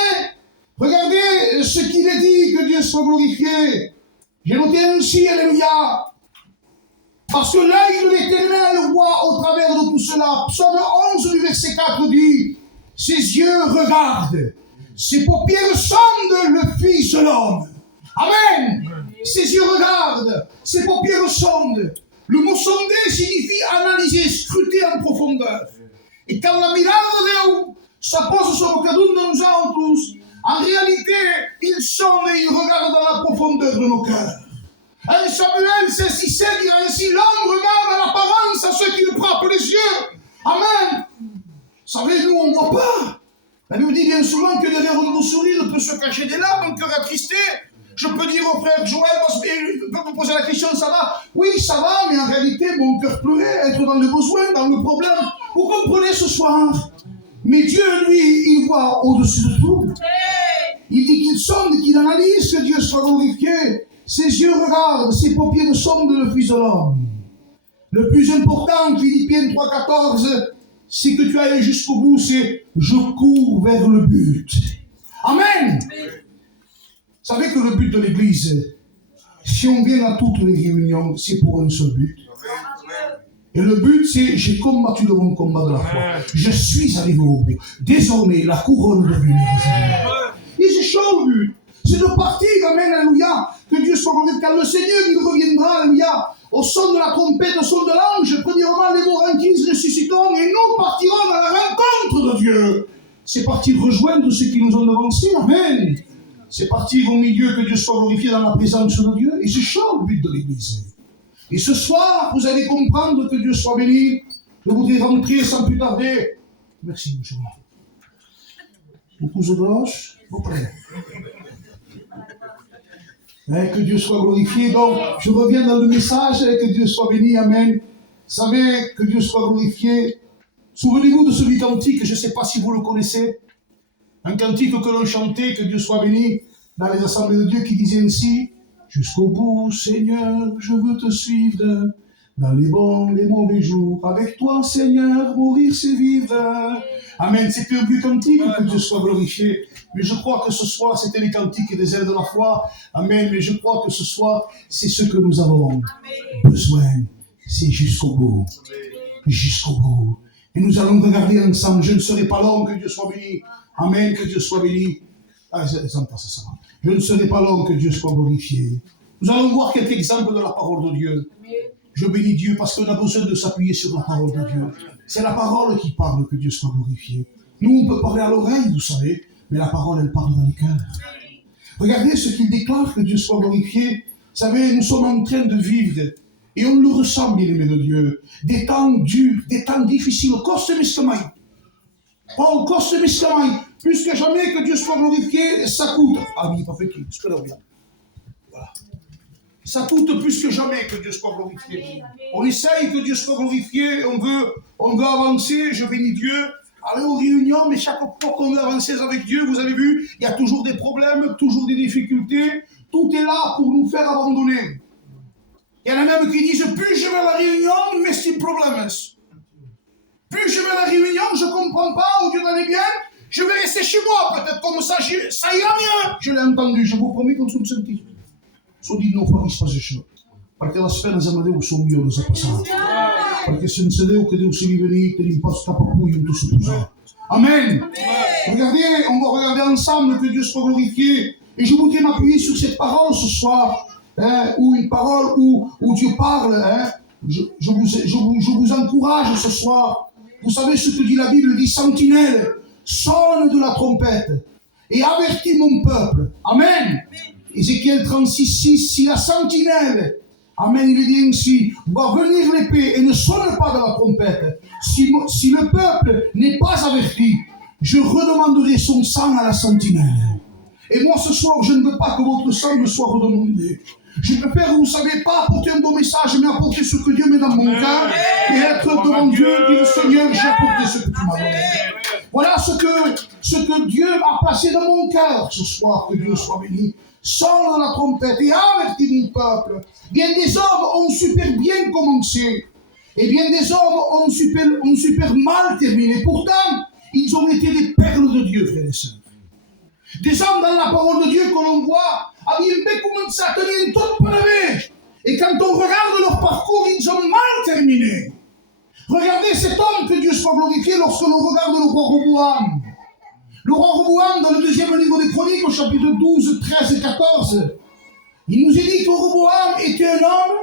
Regardez ce qu'il est dit, que Dieu soit glorifié. J'ai noté ainsi, alléluia, parce que l'œil de l'Éternel voit au travers de tout cela. Psaume 11 du verset 4 dit, ses yeux regardent, ses paupières sondent le Fils de l'homme. Amen. Ses yeux regardent, ses paupières sondent. Le mot sonder signifie analyser, scruter en profondeur. Et quand la mirada de Dieu s'appose sur cada un de nosotros, en réalité, il sonde et il regarde dans la profondeur de nos cœurs. Un Samuel 16:17 dit ainsi, l'homme regarde à l'apparence à ceux qui le frappent les yeux. Amen. Vous savez, nous, on ne voit pas. La Bible dit bien souvent que derrière nos sourires peut se cacher des larmes, un cœur attristé. Je peux dire au frère Joël, parce qu'il peut me poser la question, ça va? Oui, ça va, mais en réalité, mon cœur pleurait, être dans le besoin, dans le problème. Vous comprenez ce soir? Mais Dieu, lui, il voit au-dessus de tout. Il dit qu'il sonde, qu'il analyse, que Dieu soit glorifié. Ses yeux regardent, ses paupières sondent le Fils de l'homme. Le plus important, Philippiens 3,14, c'est que tu ailles jusqu'au bout, c'est je cours vers le but. Amen. Vous savez que le but de l'Église, si on vient à toutes les réunions, c'est pour un seul but. Et le but, c'est j'ai combattu le bon combat de la foi. Je suis arrivé au bout. Désormais, la couronne de vie. Et c'est ça le but. C'est de partir, amen, alléluia. Que Dieu soit glorifié. Quand le Seigneur, il reviendra, alléluia, au son de la trompette, au son de l'ange, premièrement, les morts en Christ ressusciteront et nous partirons à la rencontre de Dieu. C'est partir rejoindre ceux qui nous ont devancés, amen. C'est partir au milieu, que Dieu soit glorifié dans la présence de Dieu. Et c'est ça le but de l'Église. Et ce soir, vous allez comprendre que Dieu soit béni. Je voudrais rentrer sans plus tarder. Merci, monsieur. Beaucoup de gauche, vous prêts. Que Dieu soit glorifié. Donc, je reviens dans le message et que Dieu soit béni. Amen. Vous savez, que Dieu soit glorifié. Souvenez-vous de ce cantique, je ne sais pas si vous le connaissez. Un cantique que l'on chantait, que Dieu soit béni, dans les assemblées de Dieu, qui disait ainsi: jusqu'au bout, Seigneur, je veux te suivre, dans les bons, les mauvais jours. Avec toi, Seigneur, mourir, c'est vivre. Amen. C'était un vieux cantique, que Dieu soit glorifié. Mais je crois que ce soir, c'était les cantiques des ailes de la foi. Amen. Mais je crois que ce soir, c'est ce que nous avons besoin. C'est jusqu'au bout. Jusqu'au bout. Et nous allons regarder ensemble. Je ne serai pas long, que Dieu soit béni. Amen, que Dieu soit béni. Ah, ça va. Je ne serai pas long, que Dieu soit glorifié. Nous allons voir quelques exemples de la parole de Dieu. Je bénis Dieu parce qu'on a besoin de s'appuyer sur la parole de Dieu. C'est la parole qui parle, que Dieu soit glorifié. Nous, on peut parler à l'oreille, vous savez, mais la parole, elle parle dans le cœur. Regardez ce qu'il déclare, que Dieu soit glorifié. Vous savez, nous sommes en train de vivre, et on le ressent, bien-aimé de Dieu, des temps durs, des temps difficiles. Paul, plus que jamais, que Dieu soit glorifié, ça coûte. Ah oui, pas fait qui, ce que là, voilà. Ça coûte plus que jamais, que Dieu soit glorifié. On essaye que Dieu soit glorifié, on veut avancer, je bénis Dieu, aller aux réunions, mais chaque fois qu'on veut avancer avec Dieu, vous avez vu, il y a toujours des problèmes, toujours des difficultés, tout est là pour nous faire abandonner. Il y en a même qui disent, plus je vais à la réunion, mais c'est problème. Plus je vais à la réunion, je ne comprends pas, au Dieu d'aller bien, je vais rester chez moi, peut-être comme ça ira mieux. Je l'ai entendu, je vous promets qu'on se senti. Sono di non fare risposta, perché la speranza non devo solo io lo sapere, perché senza Dio che Dio si rivenite l'imposta per cui io tu sais. Amen. Regardez, on va regarder ensemble, que Dieu soit glorifié. Et je voudrais m'appuyer sur cette parole ce soir, ou une parole où Dieu parle. Je vous encourage ce soir. Vous savez ce que dit la Bible, dit sentinelle, sonne de la trompette et avertis mon peuple. Amen. Ézéchiel 36:6, si la sentinelle, amen, il dit ainsi, va venir l'épée et ne sonne pas de la trompette, si le peuple n'est pas averti, je redemanderai son sang à la sentinelle. Et moi ce soir, je ne veux pas que votre sang me soit redemandé. Je préfère, vous ne savez, pas apporter un bon message, mais apporter ce que Dieu met dans mon cœur et être devant Dieu et dire, Seigneur, j'ai apporté ce que tu m'as donné. Voilà ce que Dieu a placé dans mon cœur ce soir, que Dieu soit béni. Sonne la trompette et avertis mon peuple. Bien des hommes ont super bien commencé et bien des hommes ont super mal terminé. Pourtant, ils ont été des perles de Dieu, frères et sœurs. Des hommes dans la parole de Dieu que l'on voit avaient bien commencé à tenir toute pour la vie. Et quand on regarde leur parcours, ils ont mal terminé. Regardez cet homme, que Dieu soit glorifié, lorsque l'on regarde le roi Roboam. Le roi Roboam, dans le deuxième livre des Chroniques, au chapitre 12, 13 et 14, il nous est dit que Roboam était un homme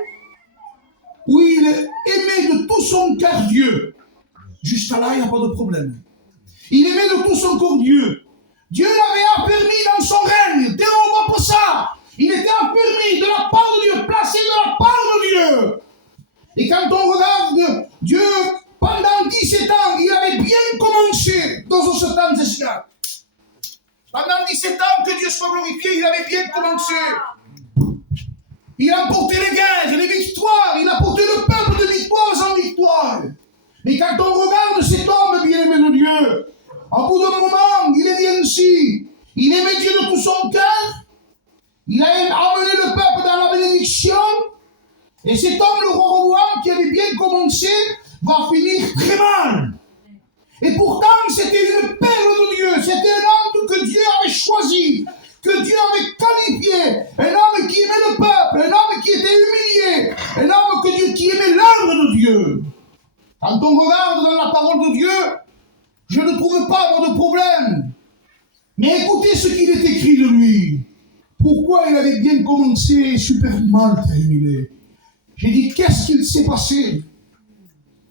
où il aimait de tout son cœur Dieu. Jusqu'à là, il n'y a pas de problème. Il aimait de tout son corps Dieu. Dieu l'avait affermi dans son règne. Dès on voit pour ça, il était affermi de la part de Dieu, placé de la part de Dieu. Et quand on regarde Dieu, pendant 17 ans, il avait bien commencé dans ce temps d'esclave. Pendant 17 ans, que Dieu soit glorifié, il avait bien commencé. Il a porté les guerres, les victoires, il a porté le peuple de victoire en victoire. Mais quand on regarde cet homme bien-aimé de Dieu, au bout d'un moment, il est dit ainsi, il aimait Dieu de tout son cœur, il a amené le peuple dans la bénédiction, et cet homme, le roi Roboam, qui avait bien commencé, va finir très mal. Et pourtant, c'était une perle de Dieu, c'était un homme que Dieu avait choisi, que Dieu avait qualifié, un homme qui aimait le peuple, un homme qui était humilié, un homme qui aimait l'œuvre de Dieu. Quand on regarde dans la parole de Dieu, je ne trouve pas avoir de problème. Mais écoutez ce qu'il est écrit de lui. Pourquoi il avait bien commencé et super mal terminé. J'ai dit, qu'est-ce qu'il s'est passé?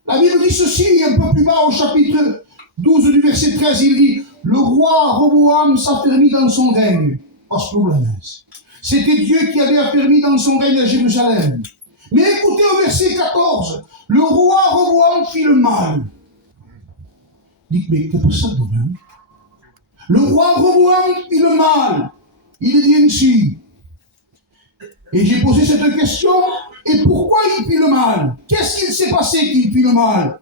La Bible dit ceci, un peu plus bas au chapitre 12 du verset 13, il dit, le roi Roboam s'affermit dans son règne. Pas ce problème. C'était Dieu qui avait affermi dans son règne à Jérusalem. Mais écoutez au verset 14, le roi Roboam fit le mal. Dites, mais que ça demain? Le roi Roboam fit le mal. Il est dit ainsi. Et j'ai posé cette question, et pourquoi il fit le mal? Qu'est-ce qu'il s'est passé qu'il fit le mal?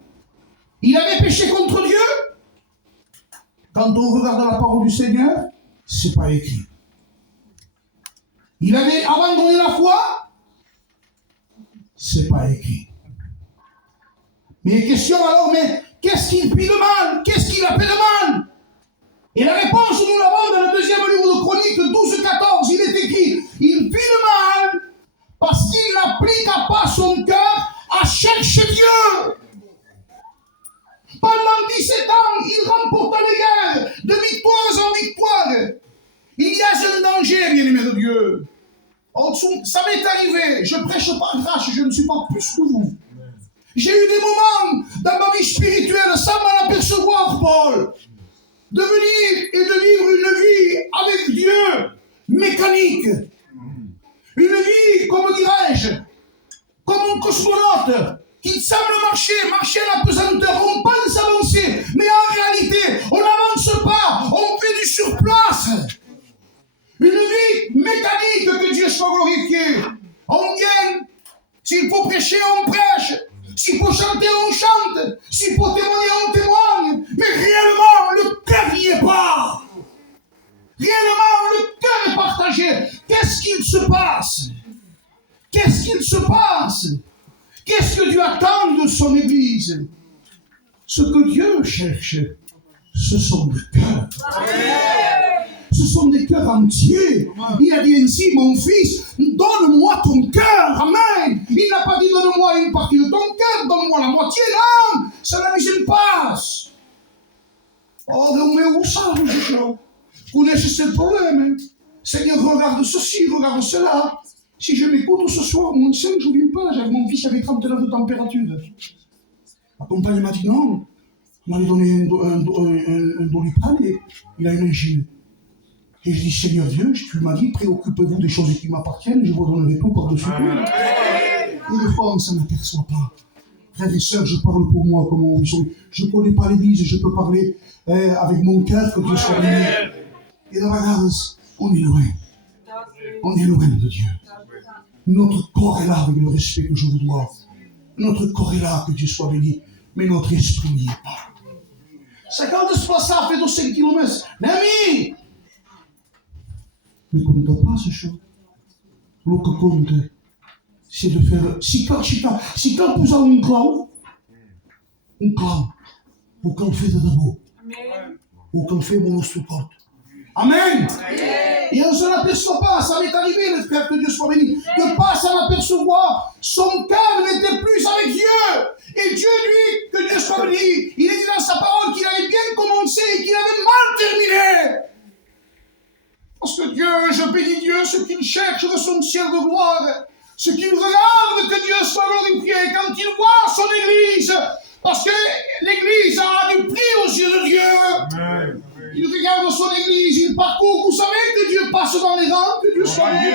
Il avait péché contre Dieu. Quand on regarde la parole du Seigneur, c'est pas écrit. Il avait abandonné la foi, c'est pas écrit. Mais question alors, mais qu'est-ce qu'il fit de mal? Qu'est-ce qu'il a fait de mal? Et la réponse, nous l'avons dans le deuxième livre de Chroniques 12-14, il est écrit, il fit de mal parce qu'il n'appliqua pas son cœur à chercher Dieu. Pendant 17 ans, il remporta les guerres, de victoire en victoire. Il y a un danger, bien-aimé de Dieu. Ça m'est arrivé, je prêche par grâce, je ne suis pas plus que vous. J'ai eu des moments dans ma vie spirituelle, sans m'en apercevoir, Paul, de venir et de vivre une vie avec Dieu, mécanique. Une vie, comme dirais-je, comme un cosmonaute, qui semble marcher à la pesanteur. On pense avancer, mais en réalité, on n'avance pas, on fait du surplace. Une vie mécanique, que Dieu soit glorifié. On vient, s'il faut prêcher, on prêche. S'il faut chanter, on chante. S'il faut témoigner, on témoigne. Mais réellement, le cœur n'y est pas. Réellement, le cœur est partagé. Qu'est-ce qu'il se passe? Qu'est-ce qu'il se passe? Qu'est-ce que Dieu attend de son Église? Ce que Dieu cherche, ce sont des cœurs. Ce sont des cœurs entiers. Il a dit ainsi, mon fils, donne-moi ton cœur. Amen. Il n'a pas dit donne-moi une partie de ton cœur, donne-moi la moitié. Non, ça n'a mis une passe. Oh, mais où ça, je connais ce problème. Seigneur, regarde ceci, regarde cela. Si je m'écoute ce soir, mon Seigneur, je ne viens pas. Mon fils avait 39 de température. La compagne m'a dit non. On m'a donné un Doliprane et il a une angine. Et je dis, Seigneur Dieu, tu m'as dit, préoccupez-vous des choses qui m'appartiennent, je vous donnerai tout par-dessus tout. Et des fois, on ne s'en aperçoit pas. Frères et sœurs, je parle pour moi, comme on dit. Je ne connais pas l'Église, je peux parler avec mon cœur, que Dieu soit béni. Et dans la grâce, on est loin. On est loin de Dieu. Notre corps est là avec le respect que je vous dois. Notre corps est là, que Dieu soit béni. Mais notre esprit n'y est pas. 50 ça fait 5 km. L'ami! Mais qu'on ne doit pas ce chose. Le que compte, c'est de faire. Si quand vous avez un clan, vous qu'on fait de d'abord. Vous qu'on fait mon support. Amen. Et on ne s'en aperçoit pas, ça m'est arrivé, le frère, que Dieu soit béni, de ne pas s'en apercevoir. Son cœur n'était plus avec Dieu. Et Dieu, lui, que Dieu soit béni, il est dit dans sa parole qu'il avait bien commencé et qu'il avait mal terminé. Parce que Dieu, je bénis Dieu, ce qu'il cherche de son ciel de gloire, ce qu'il regarde, que Dieu soit glorifié, quand il voit son Église, parce que l'Église a du prix aux yeux de Dieu. Il regarde son Église, il parcourt, vous savez que Dieu passe dans les rangs, que Dieu soit béni,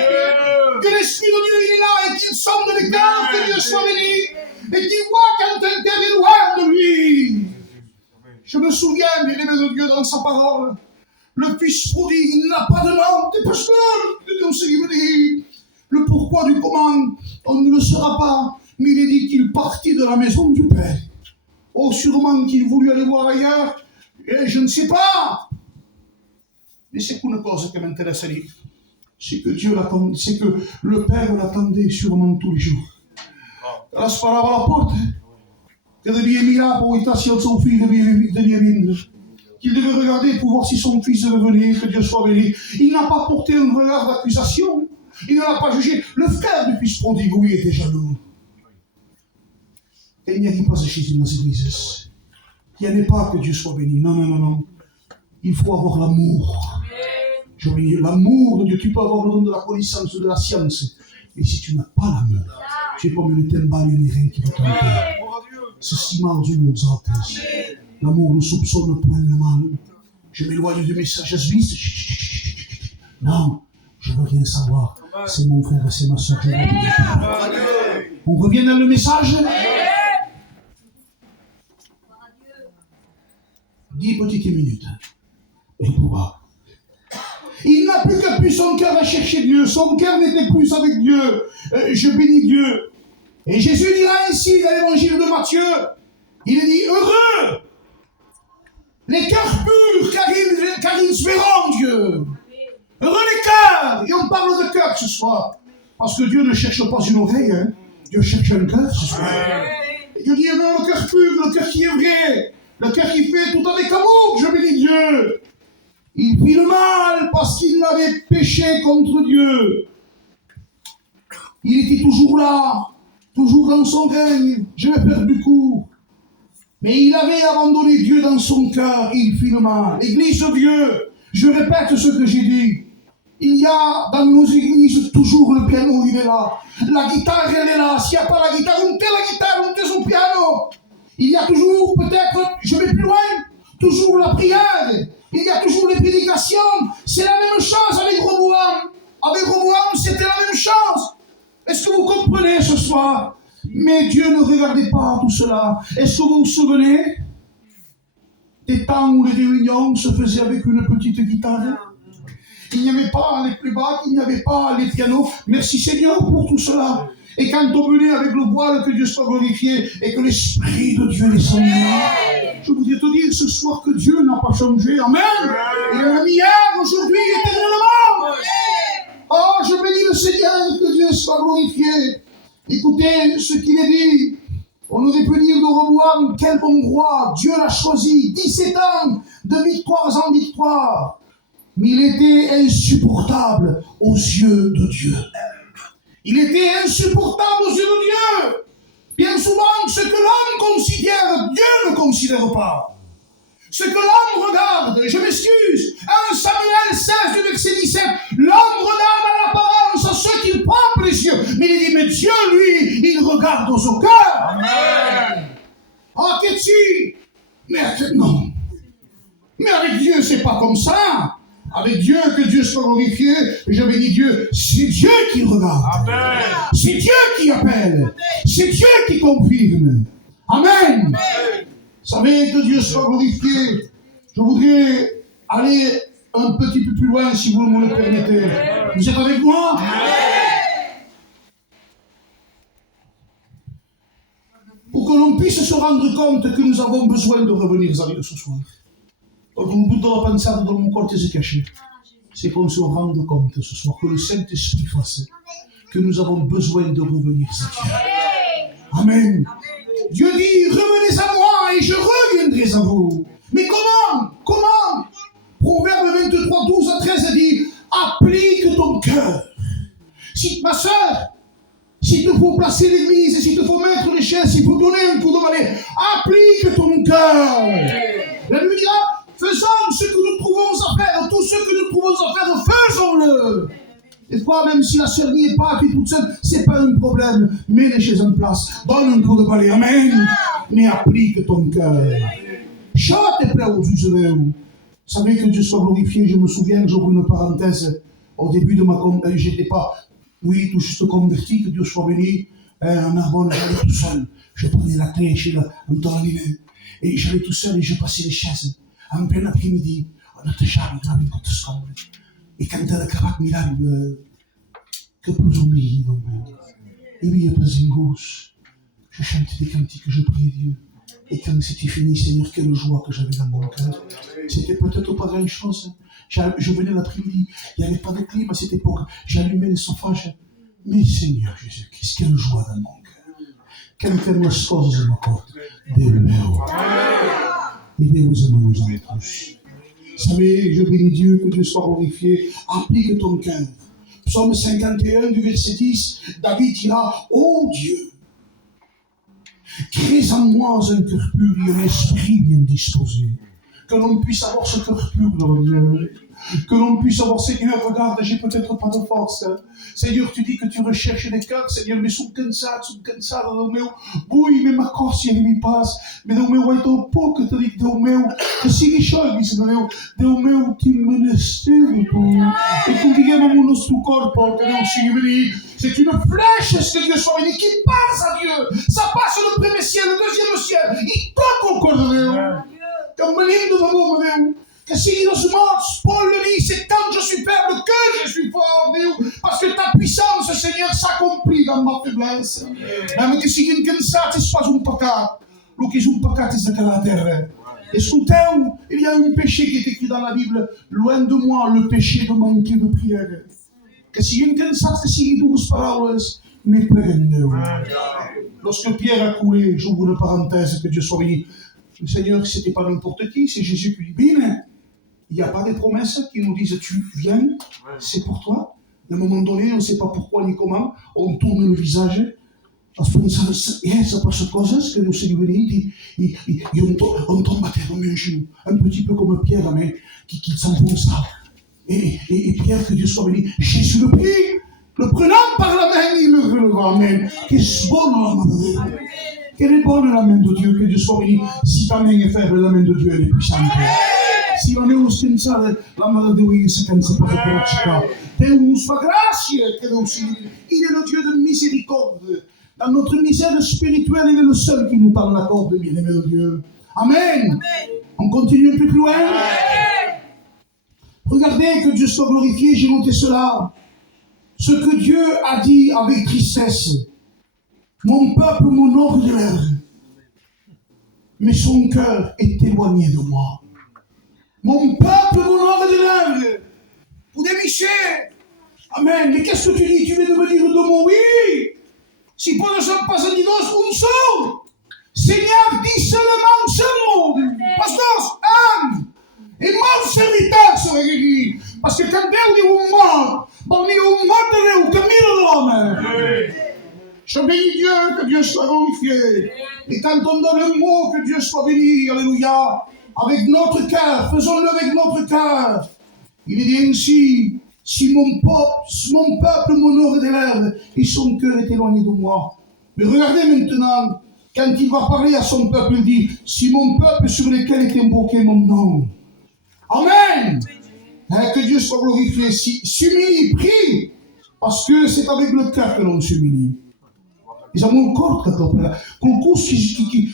que l'Esprit de Dieu il est là et qu'il sonde les cœurs, que Dieu soit béni, et qu'il voit quand un cœur est loin de lui. Je me souviens, bien-aimé de Dieu, dans sa parole, le fils prodigue, il n'a pas de nom, des pasteurs, on sait qu'il me dit. Le pourquoi du comment, on ne le saura pas, mais il est dit qu'il partit de la maison du Père. Oh, sûrement qu'il voulut aller voir ailleurs, et je ne sais pas. Mais c'est une cause qui m'intéresse, c'est que Dieu l'attendait, c'est que le Père l'attendait sûrement tous les jours. La sparava alla porta, che devia mirare pour voir si son fils devait venir. Qu'il devait regarder pour voir si son fils devait venir, que Dieu soit béni. Il n'a pas porté un regard d'accusation. Il ne l'a pas jugé. Le frère du fils prodigue, oui, était jaloux. Et il n'y a pas de Jésus dans les églises. Il n'y a pas que Dieu soit béni. Non, non, non, non. Il faut avoir l'amour. Je veux dire, l'amour de Dieu. Tu peux avoir le don de la connaissance, de la science. Mais si tu n'as pas l'amour, tu es comme une timbale, une reine qui va tomber. Ce ciment du monde s'atteste. L'amour ne soupçonne point le mal. Je m'éloigne du message suisse. Non, je veux rien savoir. C'est mon frère et c'est ma soeur. On revient dans le message. 10 petites minutes. Et pourquoi? Il n'a plus que plus son cœur à chercher Dieu. Son cœur n'était plus avec Dieu. Je bénis Dieu. Et Jésus dira ainsi dans l'évangile de Matthieu. Il dit heureux nous espérons Dieu. Heureux les cœurs. Et on parle de cœur ce soir. Parce que Dieu ne cherche pas une oreille, hein. Dieu cherche un cœur ce soir. Et Dieu dit, non, le cœur pur, le cœur qui est vrai, le cœur qui fait tout avec amour, je bénis Dieu. Il fit le mal parce qu'il avait péché contre Dieu. Il était toujours là, toujours dans son règne. Je vais perdre du coup. Mais il avait abandonné Dieu dans son cœur, il fit le mal. Église de Dieu, je répète ce que j'ai dit. Il y a dans nos églises toujours le piano, il est là. La guitare, elle est là. S'il n'y a pas la guitare, montez la guitare, montez son piano. Il y a toujours, peut-être, je vais plus loin, toujours la prière. Il y a toujours les prédications. C'est la même chose avec Roboam. Avec Roboam, c'était la même chose. Est-ce que vous comprenez ce soir? Mais Dieu ne regardait pas tout cela. Est-ce que vous vous souvenez des temps où les réunions se faisaient avec une petite guitare? Il n'y avait pas les playbacks, il n'y avait pas les pianos. Merci Seigneur pour tout cela. Et quand on venait avec le voile, que Dieu soit glorifié et que l'Esprit de Dieu descende. Je voudrais te dire ce soir que Dieu n'a pas changé. Amen. Il est le même hier, aujourd'hui, éternellement. Oh, je bénis le Seigneur, que Dieu soit glorifié. Écoutez ce qu'il est dit. On aurait pu dire de Roboam, quel bon roi. Dieu l'a choisi. 17 ans de victoire en victoire. Mais il était insupportable aux yeux de Dieu. Il était insupportable aux yeux de Dieu. Bien souvent, ce que l'homme considère, Dieu ne considère pas. Ce que l'homme regarde, je m'excuse, 1 Samuel 16 du verset 17, l'homme regarde à l'apparence à ceux qui frappent les yeux. Mais il dit, mais Dieu, lui, il regarde au cœur. Amen. Ah, qu'est-ce mais non. Mais avec Dieu, c'est pas comme ça. Avec Dieu, que Dieu soit glorifié, j'avais dit Dieu, c'est Dieu qui regarde. Amen. C'est Dieu qui appelle. C'est Dieu qui confirme. Amen. Amen. Vous savez, que Dieu soit glorifié. Je voudrais aller un petit peu plus loin, si vous me le permettez. Vous êtes avec moi? Amen. Pour que l'on puisse se rendre compte que nous avons besoin de revenir à Dieu ce soir. Comme toute la pensée de mon corps est caché, c'est qu'on se rende compte ce soir que le Saint-Esprit fasse que nous avons besoin de revenir à Dieu. Amen. Dieu dit, revenez à moi et je reviendrai à vous. Mais comment? Comment? Proverbe 23, 12 à 13 dit, applique ton cœur. Si ma soeur, s'il te faut placer l'église, s'il te faut mettre les chaises, s'il faut donner un coup de balai, applique ton cœur. La Bible dira, faisons ce que nous trouvons à faire, tout ce que nous trouvons à faire, faisons-le. Des fois, même si la sœur n'y est pas, puis toute seule, c'est pas un problème. Mets les chaises en place, donne un coup de balai, amen. Mais applique ton cœur. Chante tes plaies aux yeux. Vous savez que Dieu soit glorifié, je me souviens, j'ouvre une parenthèse, au début de ma j'étais pas, oui, tout juste converti, que Dieu soit béni, en Narbonne, j'allais tout seul. Je prenais la clé chez Antoine, et j'allais tout seul et je passais les chaises. En plein après-midi, on a déjà regardé une côte sombre. Et quand elle a acabé, mirant, que plus oublié, donc, il y a pas une gauche. Je chantais des cantiques, je priais Dieu. Et quand c'était fini, Seigneur, quelle joie que j'avais dans mon cœur. C'était peut-être pas grand-chose. Je venais l'après-midi, il n'y avait pas de clim à cette époque. J'allumais le chauffage. Mais Seigneur Jésus-Christ, quelle joie dans mon cœur. Quelle chose je m'apporte. Dieu le meu. Et Dieu nous en tous. Vous savez, je bénis Dieu, que Dieu soit glorifié. Applique ton cœur. Psaume 51 du verset 10, David dira, ô Dieu, crée en moi un cœur pur et un esprit bien disposé. Que l'on puisse avoir ce cœur pur devant Dieu. Que l'on puisse avoir, Seigneur, regarde, j'ai peut-être pas de force. Seigneur, tu dis que tu recherches des cœurs, Seigneur, mais sul cansado do meu, bui, me macossi e mi paz, me do meu é tão pouco, te digo, do meu, que siga chove, do meu que menester, e que digamos o nosso corpo, que não siga venir. C'est une flèche, est-ce que Dieu soit béni, qui passe à Dieu. Ça passe le premier ciel, le deuxième ciel, il toque au corps de Dieu. Comme lindo do amor, meu. Que si nos morts, Paul le dit, c'est quand je suis faible que je suis fort, Dieu. Parce que ta puissance, Seigneur, s'accomplit dans ma faiblesse. Même que si quelqu'un ça, c'est pas un pecado. Lo que é um pecado é daquela terra. Escutez-vous, il y a un péché qui est écrit dans la Bible. Loin de moi le péché de manquer de prière. Que si une cansasse si douze paroles, mais prenez-vous. Lorsque Pierre a coulé, j'ouvre une parenthèse, que Dieu soit béni. Le Seigneur, c'était pas n'importe qui, c'est Jésus qui dit, bien, il n'y a pas des promesses qui nous disent, tu viens, c'est pour toi. À un moment donné, on ne sait pas pourquoi ni comment, on tourne le visage. Als we ça passe cosas que nous sommes venus et on tombe à terre, on met un genou, un petit peu comme Pierre, mais qui s'enfonce ça. Et Pierre, que Dieu soit béni, Jésus le prit, le prenant par la main, il le releva. Amen. Quelle bonne la main de Dieu. Quelle est bonne la main de Dieu, que Dieu soit béni. Si ta main est faible, la main de Dieu elle est puissante. Si on est ostensable, la main de Dieu est sa cansa pas pratica. Deus fa gracia, que Dieu soit béni. Il est le Dieu de miséricorde. Dans notre misère spirituelle, il est le seul qui nous parle la corde, bien-aimé de Dieu. Amen. Amen. On continue un peu plus loin. Amen. Regardez que Dieu soit glorifié, j'ai noté cela. Ce que Dieu a dit avec tristesse. Mon peuple m'honore de l'air, mais son cœur est éloigné de moi. Mon peuple m'honore de l'air. Pour démicher. Amen. Mais qu'est-ce que tu dis? Tu viens de me dire deux mots? Oui. Si pour ne sommes pas unidos, un seul. Seigneur, dis seulement ce mot. Pastor, un. Et mon serviteur sera guéri. Parce que quand Dieu dit un mot, bon, il y a un mot de Dieu, que mille de l'homme. Je bénis Dieu, que Dieu soit glorifié. Et quand on donne un mot, que Dieu soit béni, alléluia, avec notre cœur, faisons-le avec notre cœur. Il est dit ainsi. Si mon peuple m'honore de l'herbe et son cœur est éloigné de moi. Mais regardez maintenant, quand il va parler à son peuple, il dit, si mon peuple sur lequel est invoqué mon nom. Amen. Que Dieu soit glorifié. S'humilie, prie, parce que c'est avec le cœur que l'on s'humilie. Ils ont mon corps,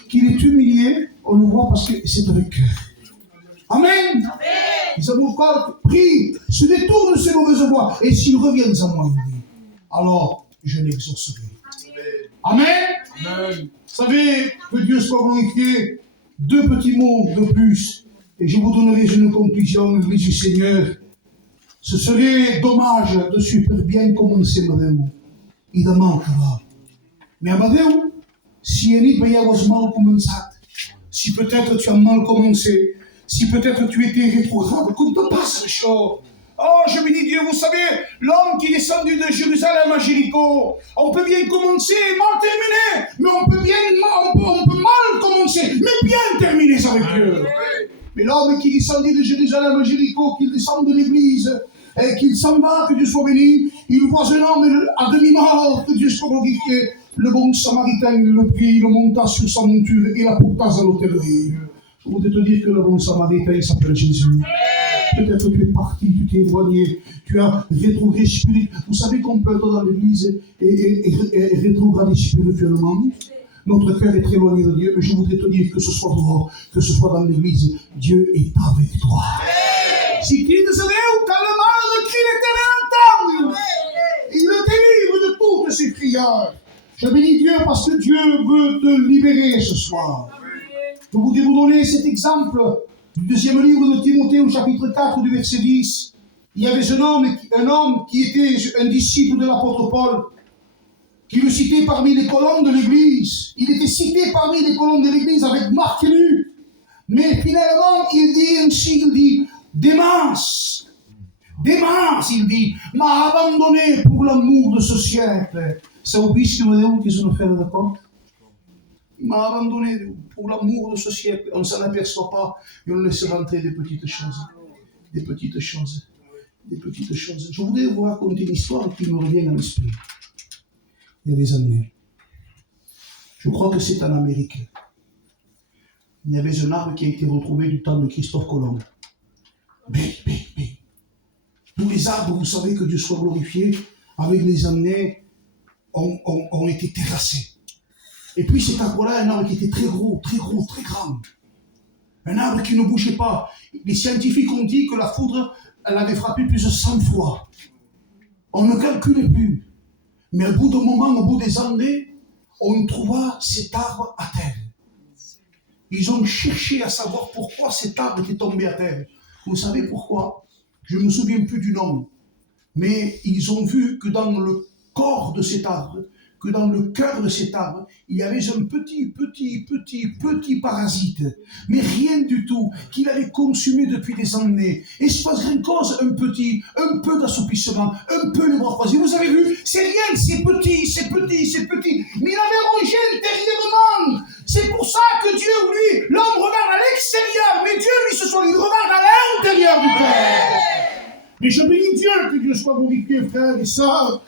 qu'il est humilié, on le voit parce que c'est avec le cœur. Amen. Les amours corps prient, se détournent de ces mauvaises voies, et s'ils reviennent à moi, alors je l'exaucerai. Amen. Amen. Vous savez, que Dieu soit glorifié. Deux petits mots de plus, et je vous donnerai une conclusion, l'Église du Seigneur. Ce serait dommage de super bien commencer, madame. Il en manquera. Mais Amadeu, si Annie Payavos mal commencé, si peut-être tu as mal commencé, si peut-être tu étais rétrograde, qu'on te passe le chaud. Oh, je me dis Dieu, vous savez, l'homme qui est descendu de Jérusalem à Jéricho, on peut bien commencer, mal terminer, mais on peut mal commencer, mais bien terminer avec Dieu. Mais l'homme qui est descendu de Jérusalem à Jéricho, qui descend de l'église, et qu'il s'en va, que Dieu soit béni, il voit un homme à demi-mort, que Dieu soit glorifié. Le bon samaritain, il le prit, il le monta sur sa monture et la porta à l'hôtellerie. Je voudrais te dire que le bon samaritain s'appelle Jésus. Peut-être que tu es parti, tu t'es éloigné, tu as rétrogradé spirituellement. Vous savez qu'on peut être dans l'église et rétrograder spirituellement. Notre cœur est très éloigné de Dieu, mais je voudrais te dire que ce soit dehors, que ce soit dans l'église, Dieu est avec toi. Si tu es désolé, quand le mal crie l'Éternel entendre, il le délivre de toutes ses prières. Je bénis Dieu parce que Dieu veut te libérer ce soir. Je voudrais vous donner cet exemple du deuxième livre de Timothée au chapitre 4 du verset 10. Il y avait un homme qui était un disciple de l'apôtre Paul, qui le citait parmi les colonnes de l'église. Il était cité parmi les colonnes de l'église avec marque nue. Mais finalement, il dit ainsi, il dit, Démas, il dit, m'a abandonné pour l'amour de ce siècle. C'est au bis que nous qui sont faire d'accord. Il m'a abandonné pour l'amour de ce siècle. On ne s'en aperçoit pas et on laisse rentrer des petites choses. Des petites choses. Je voudrais vous raconter une histoire qui me revient à l'esprit. Il y a des années. Je crois que c'est en Amérique. Il y avait un arbre qui a été retrouvé du temps de Christophe Colomb. Tous les arbres, vous savez que Dieu soit glorifié, avec les années, ont été terrassés. Et puis cet arbre-là, un arbre qui était très gros, très grand. Un arbre qui ne bougeait pas. Les scientifiques ont dit que la foudre, elle avait frappé plus de 100 fois. On ne calculait plus. Mais au bout d'un moment, au bout des années, on trouva cet arbre à terre. ils ont cherché à savoir pourquoi cet arbre était tombé à terre. Vous savez pourquoi? Je ne me souviens plus du nom. Mais ils ont vu que dans le corps de cet arbre, que dans le cœur de cet arbre, il y avait un petit parasite, mais rien du tout, qu'il avait consumé depuis des années. Et c'est pas grand cause, un peu d'assoupissement, un peu les bras croisés. Vous avez vu, c'est rien, c'est petit, mais il avait rongé intérieurement. C'est pour ça que Dieu, lui, l'homme regarde à l'extérieur, mais Dieu, lui, ce soir, il regarde à l'intérieur du cœur. Mais je bénis Dieu, que Dieu soit glorifié, frères et sœurs.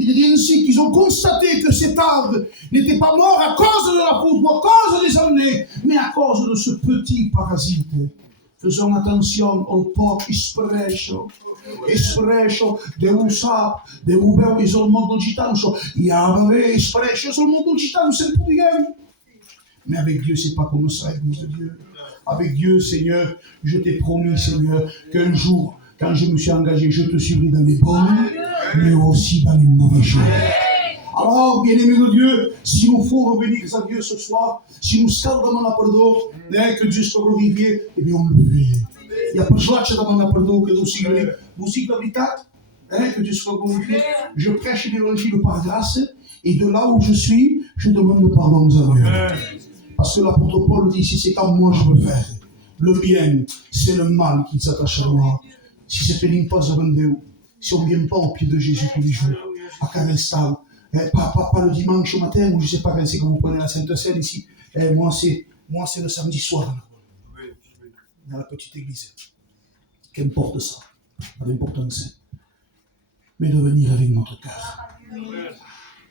Il est dit ainsi qu'ils ont constaté que cet arbre n'était pas mort à cause de la foudre, à cause des années, mais à cause de ce petit parasite. Faisons attention au pop espresso, devo avere sul mondo gitano, espresso sul mondo gitano, c'est pour rien. Mais avec Dieu, c'est pas comme ça, Église de Dieu. Avec Dieu, Seigneur, je t'ai promis, Seigneur, qu'un jour, quand je me suis engagé, je te suivrai dans les bonnes, mais aussi dans les mauvaises choses. Alors, bien-aimés de Dieu, s'il nous faut revenir à Dieu ce soir, si nous scaldons la pardon, que Dieu soit glorifié, eh bien on le fait. Il n'y a pas de joie dans la pardon que nous signons. Vous signez la vérité, que Dieu soit glorifié. Je prêche l'évangile par grâce, et de là où je suis, je demande pardon à Dieu. Parce que l'apôtre Paul dit, si c'est comme moi je veux faire, le bien, c'est le mal qui s'attache à moi. Si c'est une impose avant Dieu, si on ne vient pas au pied de Jésus tous les jours, à Carestal, pas le dimanche au matin, ou je ne sais pas quand c'est que vous prenez la Sainte Seine ici, moi c'est le samedi soir, dans la petite église. Qu'importe ça, pas d'importance. Mais de venir avec notre cœur.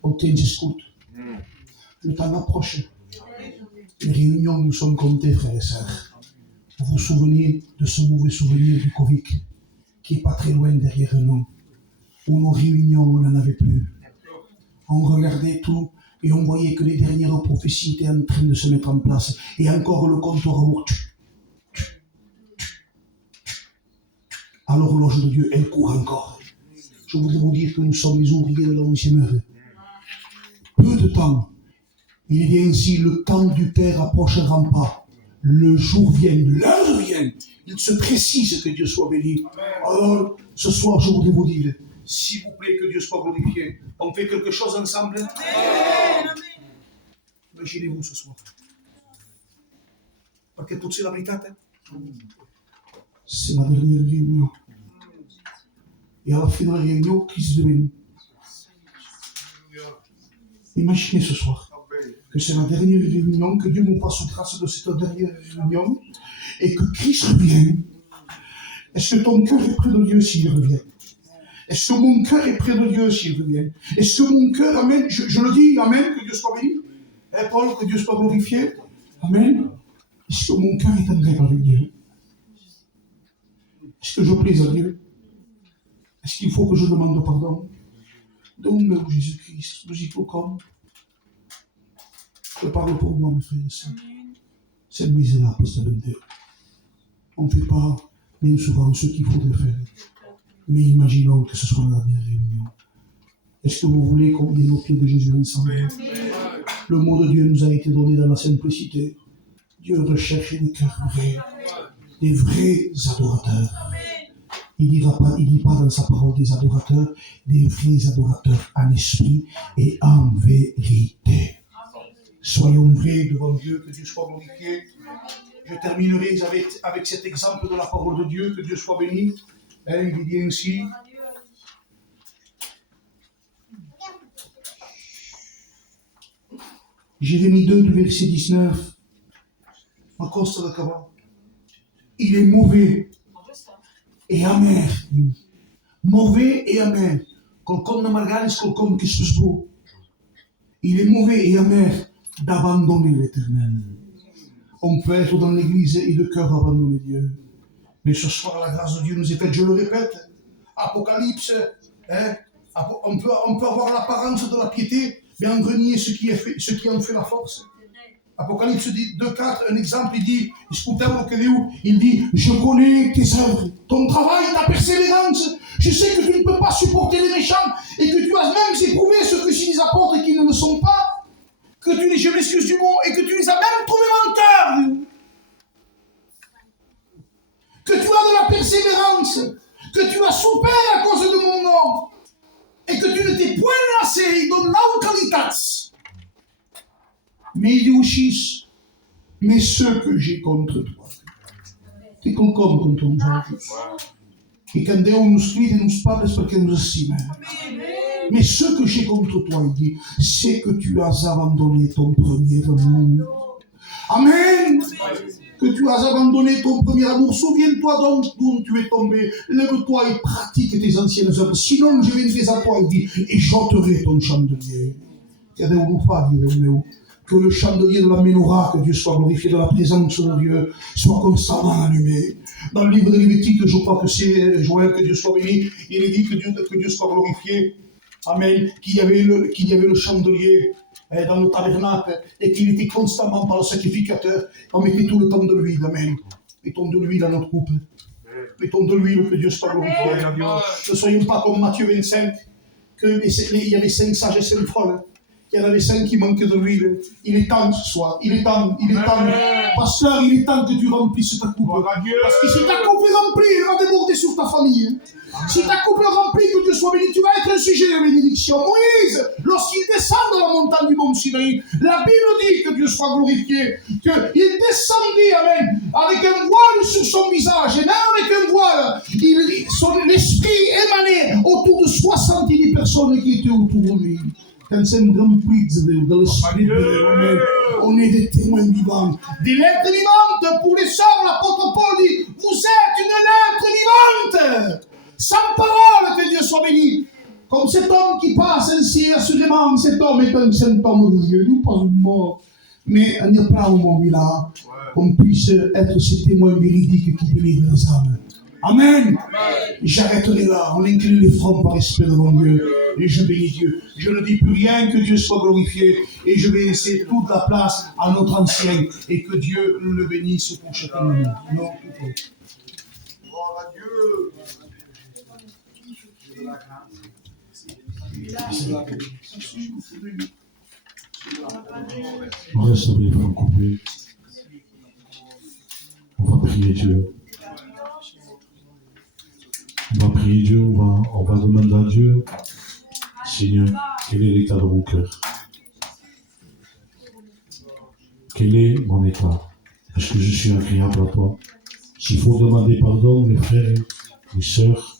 On t'écoute. Le temps approche. Les réunions nous sont comptées, frères et sœurs. Vous vous souvenez de ce mauvais souvenir du Covid qui n'est pas très loin derrière nous, où nos réunions, on n'en avait plus. On regardait tout et on voyait que les dernières prophéties étaient en train de se mettre en place. Et encore le compte rebours. À l'horloge de Dieu, elle court encore. Je voudrais vous dire que nous sommes les ouvriers de l'ancienne heure. Peu de temps. Il est dit ainsi, le temps du Père approchera pas. Le jour vient, l'heure vient. Il se précise que Dieu soit béni. Alors, ce soir, je voudrais vous dire, s'il vous plaît, que Dieu soit glorifié. On fait quelque chose ensemble. Imaginez-vous ce soir. Parce que toute c'est la vérité. C'est la dernière réunion. Et à la fin de la réunion, Christ devient. Imaginez ce soir que c'est la dernière réunion, que Dieu nous fasse grâce de cette dernière réunion, et que Christ revienne. Est-ce que ton cœur est près de Dieu s'il revient? Est-ce que mon cœur est près de Dieu s'il revient? Est-ce que mon cœur, amen, je le dis, amen, que Dieu soit béni, Paul, que Dieu soit glorifié, amen. Est-ce que mon cœur est en guerre avec Dieu? Est-ce que je plaise à Dieu? Est-ce qu'il faut que je demande pardon? Donc, Jésus-Christ, nous y faut comme. Je parle pour moi, mes frères et sœurs. C'est misérable, c'est le Dieu. On ne fait pas bien souvent ce qu'il faudrait faire. Mais imaginons que ce soit la dernière réunion. Est-ce que vous voulez qu'on vienne au pied de Jésus ensemble? Le mot de Dieu nous a été donné dans la simplicité. Dieu recherche des cœurs vrais, des vrais adorateurs. Il ne dit pas dans sa parole des adorateurs, des vrais adorateurs en esprit et en vérité. Soyons vrais devant Dieu, que Dieu soit glorifié. Je terminerai avec cet exemple de la parole de Dieu, que Dieu soit béni. Il dit ainsi. Jérémie 2, du verset 19. Il est mauvais et amer. Mauvais et amer. Il est mauvais et amer d'abandonner l'Éternel. On peut être dans l'église et de cœur abandonner Dieu. Mais ce soir, la grâce de Dieu nous est faite, je le répète. Apocalypse, on peut avoir l'apparence de la piété, mais en renier ce qui en fait la force. Apocalypse 2.4, un exemple, il dit, il dit, je connais tes œuvres, ton travail, ta persévérance. Je sais que tu ne peux pas supporter les méchants et que tu as même éprouvé ce que je les apporte et qu'ils ne le sont pas. que tu les, je m'excuse du mot, et que tu les as même trouvés menteurs, que tu as de la persévérance, que tu as souffert à cause de mon nom, et que tu ne t'es point lassé de l'autoritas. Mais il dit aussi, mais ce que j'ai contre toi, c'est qu'on comme contre nous juste. Et quand Dieu nous crie et nous parle, c'est parce qu'il nous estime. Mais ce que j'ai contre toi, il dit, c'est que tu as abandonné ton premier amour. Amen. Que tu as abandonné ton premier amour. Souviens-toi donc d'où tu es tombé. Lève-toi et pratique tes anciennes œuvres. Sinon, je viendrai à toi, il dit, et j'ôterai ton chandelier. Que le chandelier de la menorah, que Dieu soit glorifié, de la présence de Dieu, soit constamment allumé. Dans le livre de Lévitique, je crois que c'est Joël, que Dieu soit béni, il est dit que Dieu soit glorifié. Amen. Qu'il y avait le chandelier dans le tabernacle et qu'il était constamment par le sacrificateur. On mettait tout le temps de l'huile. Amen. Mettons de l'huile dans notre couple. Mettons de l'huile, que Dieu soit glorifié. Ne soyons pas comme Matthieu 25, il y avait 5 sages et 5 folles. Il y en avait 5 qui manquaient de l'huile. Il est temps ce soir. Il est temps. Pasteur, il est temps que tu remplisses ta coupe. Parce que si ta coupe est remplie, elle va déborder sur ta famille. Si ta coupe est remplie, que Dieu soit béni, tu vas être un sujet de bénédiction. Moïse, lorsqu'il descend de la montagne du mont Sinaï, la Bible dit, que Dieu soit glorifié, qu'il descendit, amen, avec un voile sur son visage, et même avec un voile, l'esprit émanait autour de 70 personnes qui étaient autour de lui. Quand c'est une grande prise de l'esprit de Dieu, on est des témoins vivants. Des lettres vivantes pour les sœurs, l'apôtre Paul dit, vous êtes une lettre vivante. Sans parole, que Dieu soit béni. Comme cet homme qui passe ainsi, assurément, cet homme est un saint homme de Dieu. Nous pas mort, mais on n'est pas au moment là, qu'on puisse être ces témoins véridiques qui délivrent les âmes. Amen. J'arrêterai là. On incline les fronts par respect devant Dieu. Et je bénis Dieu. Je ne dis plus rien, que Dieu soit glorifié. Et je vais laisser toute la place à notre ancien. Et que Dieu le bénisse pour chacun de nous. Non, tout autre. Gloire à Dieu. On reste avec les bras coupés. On va prier Dieu. On va prier Dieu, on va demander à Dieu, Seigneur, quel est l'état de mon cœur? Quel est mon état? Est-ce que je suis agréable à toi? S'il faut demander pardon, mes frères, mes sœurs,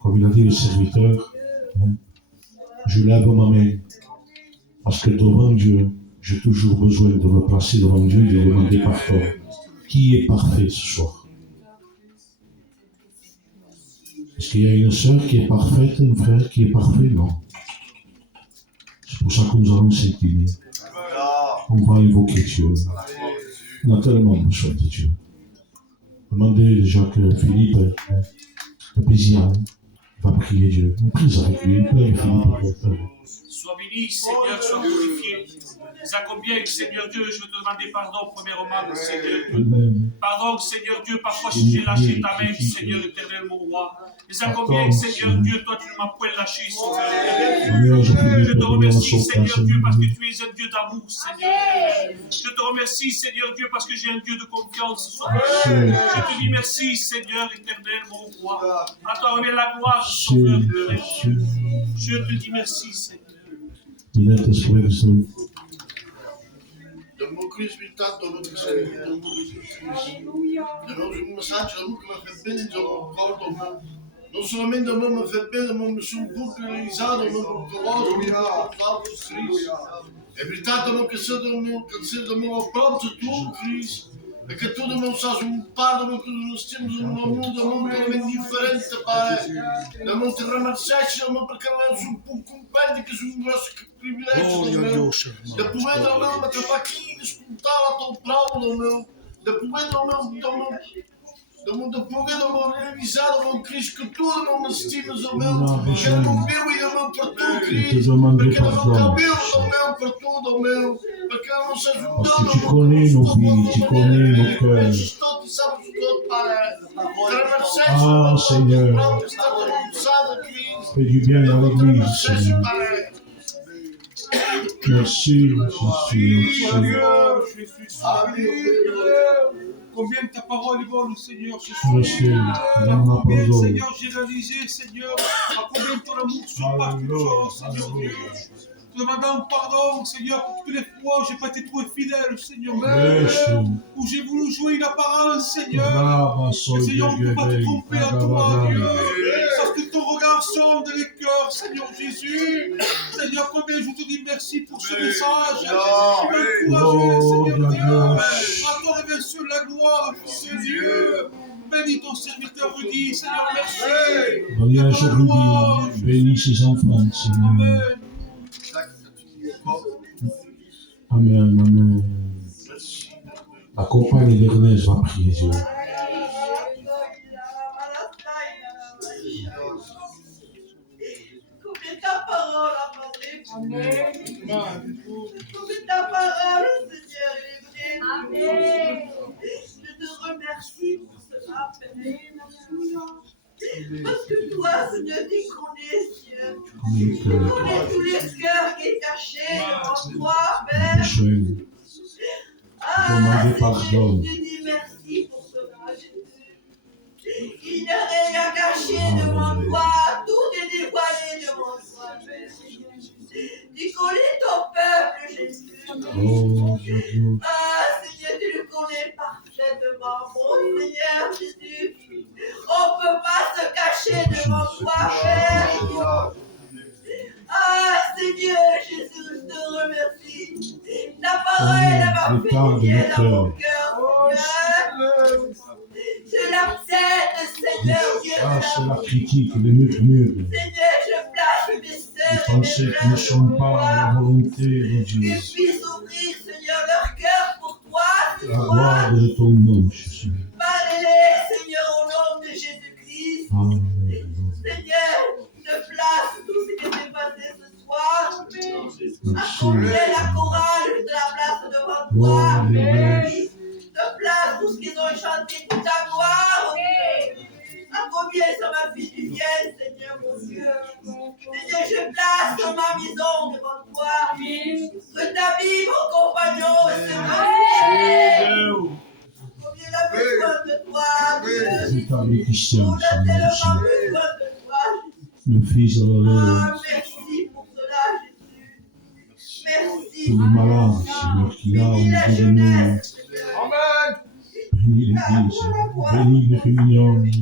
comme il a dit les serviteurs, hein, je lève ma main, parce que devant Dieu, j'ai toujours besoin de me placer devant Dieu et de demander pardon. Qui est parfait ce soir? Est-ce qu'il y a une sœur qui est parfaite, un frère qui est parfait? Non. C'est pour ça que nous allons s'incliner. On va invoquer Dieu. On a tellement besoin de Dieu. Demandez Jacques-Philippe de Pézian va prier Dieu. On prie avec lui. Philippe. Sois béni, Seigneur, sois glorifié. À combien, Seigneur Dieu, je veux te demander pardon, premièrement, Seigneur Dieu. Pardon, Seigneur Dieu, parfois si j'ai lâché ta main, Seigneur éternel, mon roi. Mais à combien, Seigneur Dieu, toi, tu ne m'as point lâché, Seigneur. Je te remercie, Seigneur Dieu, parce que tu es un Dieu d'amour, Seigneur. Je te remercie, Seigneur Dieu, parce que j'ai un Dieu de confiance. Je te dis merci, Seigneur éternel, mon roi. À toi remet la gloire, Sauveur de Dieu. Je te dis merci, Seigneur. Domnul Christ, uitat, Domnul Biserică, Domnul Iisus Christ. Domnul, je me sens, Domnul, que m'a fait bénir, Domnul, corps, Domnul. Non seulement, Domnul, m'a fait bénir, Domnul, me sunt vulgarizat, Domnul, corps, Domnul, corps, Christ. E uitat, Domnul, că să, Domnul, că să, Domnul, aproape de tu, Christ. E că tu, Domnul, să ajung par, Domnul, că nu știm, Domnul, Domnul, că e indiferentă, Pai. Domnul, te remerciați, Domnul, pentru că eu sunt un cumpăr, că sunt un gros privilegiu, Domnul. De poder, Domnul, mă trebuie aqui, escutar a teu plano, Domnul. De poder, Domnul, Domnul, de poder, Domnul, realizar, Domnul, Cristo, que tu, Domnul, mă estimes, Domnul. Que tu meu e Domnul, per tu, Cristo. Porque Domnul, cabelo, Domnul, per tu, Domnul. Porque não se ajudou, Parce que tu connais nos vies, tu connais nos cœurs. Ah, Seigneur, fais du bien à l'Église, Seigneur. Merci, Jésus. Seigneur, Jésus, Seigneur. Combien ta parole est bonne, Seigneur, ce soir. Merci. Combien, Seigneur, j'ai réalisé, Seigneur, à combien ton amour surpasse toutes choses, Seigneur Dieu. Te demandant pardon, Seigneur, pour toutes les fois où je n'ai pas été trouvé fidèle, Seigneur. Où j'ai voulu jouer une apparence, Seigneur. Mais Seigneur, on ne peut pas te tromper en toi, Dieu. Parce que ton regard sonde les cœurs, Seigneur Jésus. Seigneur, combien je te dis merci pour ce message. Tu m'as encouragé, Seigneur Dieu. À toi revient seul la gloire, Fils de Dieu. Bénis ton serviteur Rudy, Seigneur, merci. Bénis un jour Rudy, bénis ses enfants, Seigneur. Amen. Amen, amen. La compagne d'Ernest va prier Dieu. Combien ta parole a parlé. Amen. Combien ta parole, Seigneur, est vraie. Amen. Je te remercie pour cela, Père. Parce que toi, Seigneur, tu connais, Dieu. Tu connais tous les cœurs qui sont cachés devant toi, Père. Demandez pardon. Je te dis merci pour cela, Jésus. Il n'y a rien caché devant toi, tout est dévoilé devant toi, Père. Tu connais ton peuple, Jésus. Seigneur, tu le connais parfaitement, mon Seigneur Jésus. On ne peut pas se cacher devant toi, Père. Seigneur Jésus, je te remercie. Ta parole m'a fait dans mon cœur, Seigneur. Je l'accepte, Seigneur Dieu. C'est la critique, le murmure. Seigneur, je place mes sœurs et mes Pensez que nous ne sommes pas à la volonté de Dieu. qu'ils puissent ouvrir, Seigneur, leur cœur pour toi ce La soir. gloire de ton nom, Jésus. Parlez-les, Seigneur, au nom de Jésus-Christ. Amen. Seigneur, te place tout ce qui s'est passé ce soir. Merci. Accomplis la chorale, je te la place devant toi. Gloire, Te place tout ce qu'ils ont chanté pour ta gloire. À combien ça m'a fait du bien, Seigneur, mon Dieu. Seigneur, je place ma maison devant toi. Rétablis mon compagnon, Seigneur. Combien il a besoin de toi, Dieu. Rétablis Christian, On a Seigneur tellement Jésus. besoin de toi. Le Fils de l'honneur, Merci pour cela, Jésus. Merci. pour les malades, Seigneur, qui a Bénis la autour de nous. jeunesse. Amen. Bénis l'Église, bénis les réunions. Il est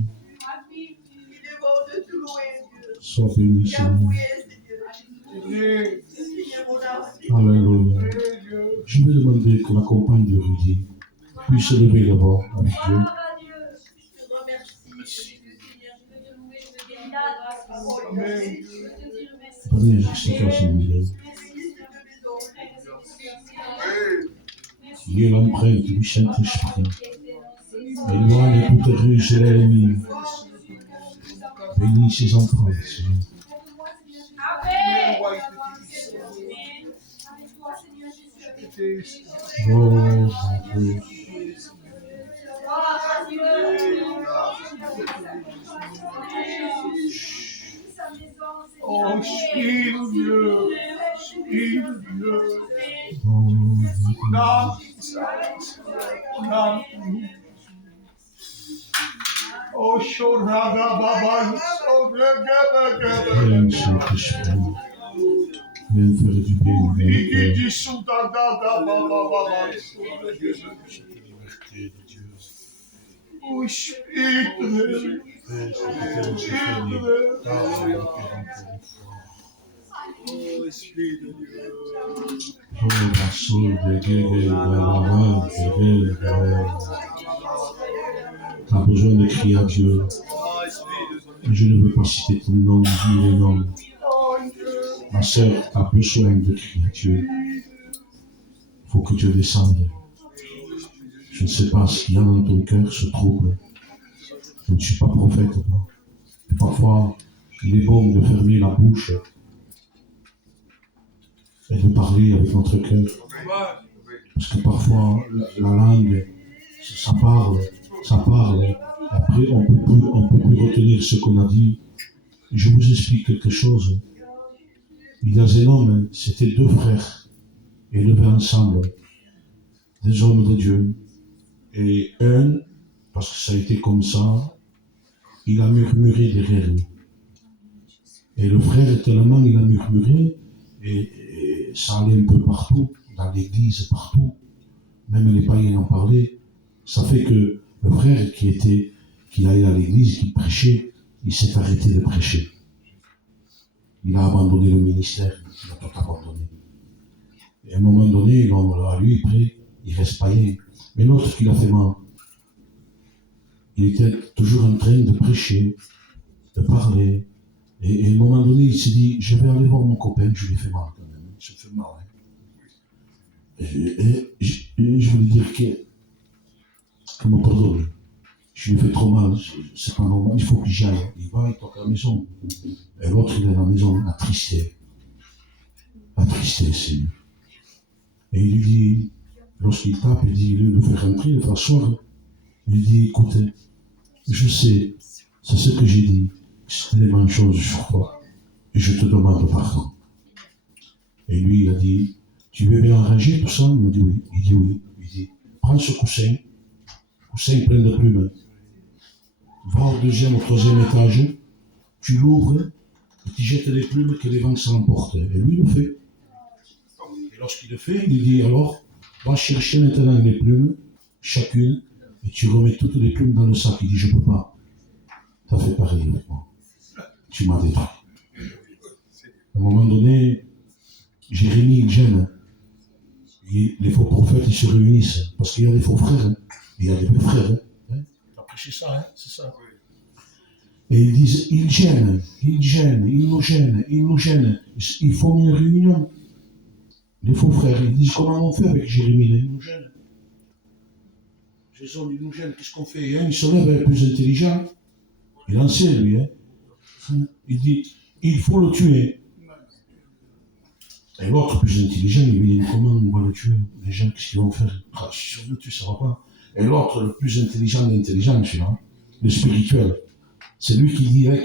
bon de tout louer, Dieu. Sois béni, Seigneur. Yahweh, Seigneur Jésus. Seigneur, mon âme. Alléluia. Je vais demander que la compagne de Rudy puisse se lever d'abord avec Dieu. Je te remercie. Prenez un geste à son milieu. Il est l'empreinte du Saint-Esprit. Éloigne toute ruse et l'ennemi. Bénis ses enfants, Seigneur. Oh, Dieu. Oh, Esprit de Dieu, Esprit de Dieu, Oh, oh, Shoraga Baba, Viens, Saint-Esprit. Viens faire du bien dans le cœur. Oh, Esprit de Dieu. Oh, ma soul de guérir, tu as besoin de crier à Dieu. Je ne veux pas citer ton nom, dis le nom. Ma sœur, tu as besoin de crier à Dieu. Il faut que Dieu descende. Je ne sais pas ce qu'il y a dans ton cœur, ce trouble. Je ne suis pas prophète. Non. Parfois, il est bon de fermer la bouche et de parler avec notre cœur. Parce que parfois, la langue, ça parle. Après, on peut plus retenir ce qu'on a dit. Je vous explique quelque chose. Il y a un homme, c'était deux frères. élevaient ensemble des hommes de Dieu. Et un, parce que ça a été comme ça, il a murmuré derrière lui. Et le frère, tellement il a murmuré, et ça allait un peu partout, dans l'église, partout. Même les païens en parlaient. Ça fait que le frère qui allait à l'église, qui prêchait, il s'est arrêté de prêcher. Il a abandonné le ministère, il a tout abandonné. Et à un moment donné, l'homme à lui, après, il reste païen. Mais l'autre qui l'a fait mal, il était toujours en train de prêcher, de parler. Et à un moment donné, il s'est dit, je vais aller voir mon copain, je lui ai fait mal quand même. Je me fais mal. Hein. Et je voulais dire que me pardonne. Je lui ai fait trop mal, c'est pas normal, il faut que j'y aille. Il va, il toque à la maison. Et l'autre, il est à la maison, attristé. Attristé, c'est. Et il lui dit, lorsqu'il tape, il dit, il le fait rentrer, il le fait asseoir. Il dit, écoutez, je sais, c'est ce que j'ai dit, c'est les mêmes choses sur toi, et je te demande pardon. Et lui, il a dit, tu veux bien arranger tout ça? Il me dit oui. Il dit oui. Il dit, prends ce coussin plein de plumes, va au deuxième, au troisième étage, tu l'ouvres, et tu jettes les plumes que les vents s'emportent. Et lui, il le fait. Et lorsqu'il le fait, il dit, alors, va chercher maintenant les plumes, chacune, et tu remets toutes les plumes dans le sac. Il dit, je peux pas. Tu as fait pareil avec moi. Tu m'as détruit. À un moment donné, Jérémie, il gêne. Et les faux prophètes, ils se réunissent. Parce qu'il y a des faux frères. Hein. Il y a des vrais frères. Hein. Tu as prêché ça, hein? C'est ça. Et ils disent, ils gênent, ils nous gênent. Ils font une réunion. Les faux frères, ils disent, comment on fait avec Jérémie? Ils nous gênent. Jésus, il nous gêne, qu'est-ce qu'on fait? Et un, il se lève, il est plus intelligent. Il en sait, lui. Hein. Il dit, il faut le tuer. Et l'autre, plus intelligent, il lui dit, comment on va le tuer? Les gens, qu'est-ce qu'ils vont faire? Ah, je suis sûr que tu ne sauras pas. Et l'autre, le plus intelligent de l'intelligent, celui-là, le spirituel, c'est lui qui dit hein,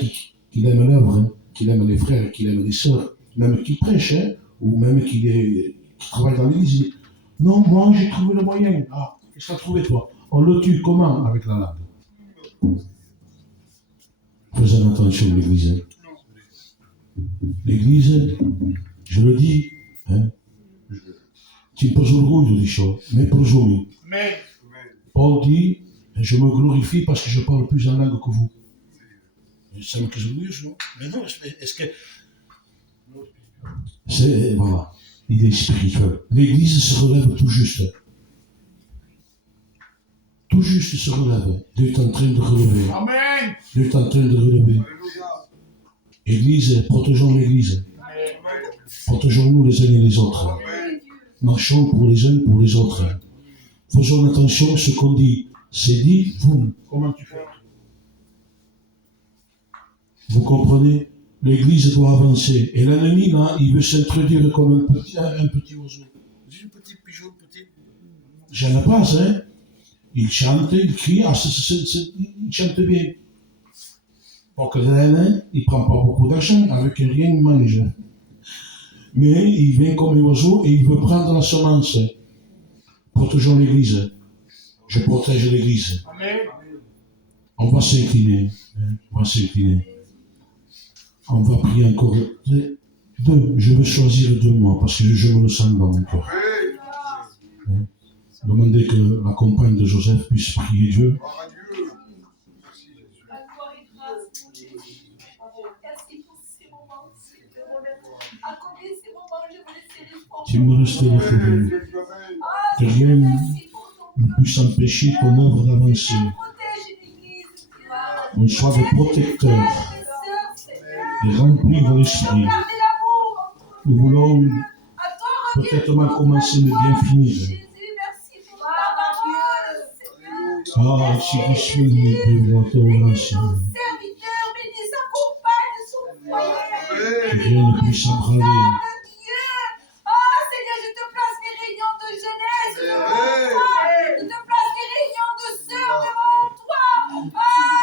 qu'il aime l'œuvre, hein, qu'il aime les frères, qu'il aime les sœurs, même qu'il prêche, hein, ou même qu'il travaille dans l'église. Il dit, non, moi, j'ai trouvé le moyen. Ah, qu'est-ce que tu as trouvé, toi? On le tue comment? Avec la langue. Faisons attention, l'église. Hein. L'église, je le dis, hein, ti orgoglio di ciò, mais prosumi. Paul dit, je me glorifie parce que je parle plus en langue que vous. Ça me casse. Mais non, est-ce que... C'est, voilà, il est spirituel. L'église se relève tout juste. Tout juste se relève. Dieu est en train de relever. Amen. Dieu est en train de relever. Église, protégeons l'église. Protégeons-nous les uns et les autres. Marchons pour les uns pour les autres. Faisons attention à ce qu'on dit. C'est dit, vous. Comment tu fais? Vous comprenez? L'église doit avancer. Et l'ennemi, là, il veut s'introduire comme un petit oiseau. Un petit pigeon, petit. J'en ai pas, hein? Il chante, il crie, il chante bien. Pour que l'aîné, il ne prend pas beaucoup d'argent, avec rien il mange. Mais il vient comme un oiseau et il veut prendre la semence. Protégeons l'église. Je protège l'église. Amen. On va s'incliner. On va s'incliner. On va prier encore deux. Je vais choisir 2 mois parce que je me le sens dans mon cœur. Demandez que la compagne de Joseph puisse prier Dieu. Tu me restes le feu. Que rien ne puisse empêcher ton œuvre d'avancer. On soit des protecteurs et remplis de l'esprit. Nous voulons peut-être mal commencer mais bien finir. Ah, si vous suivez de grâce, que rien ne puisse embraver.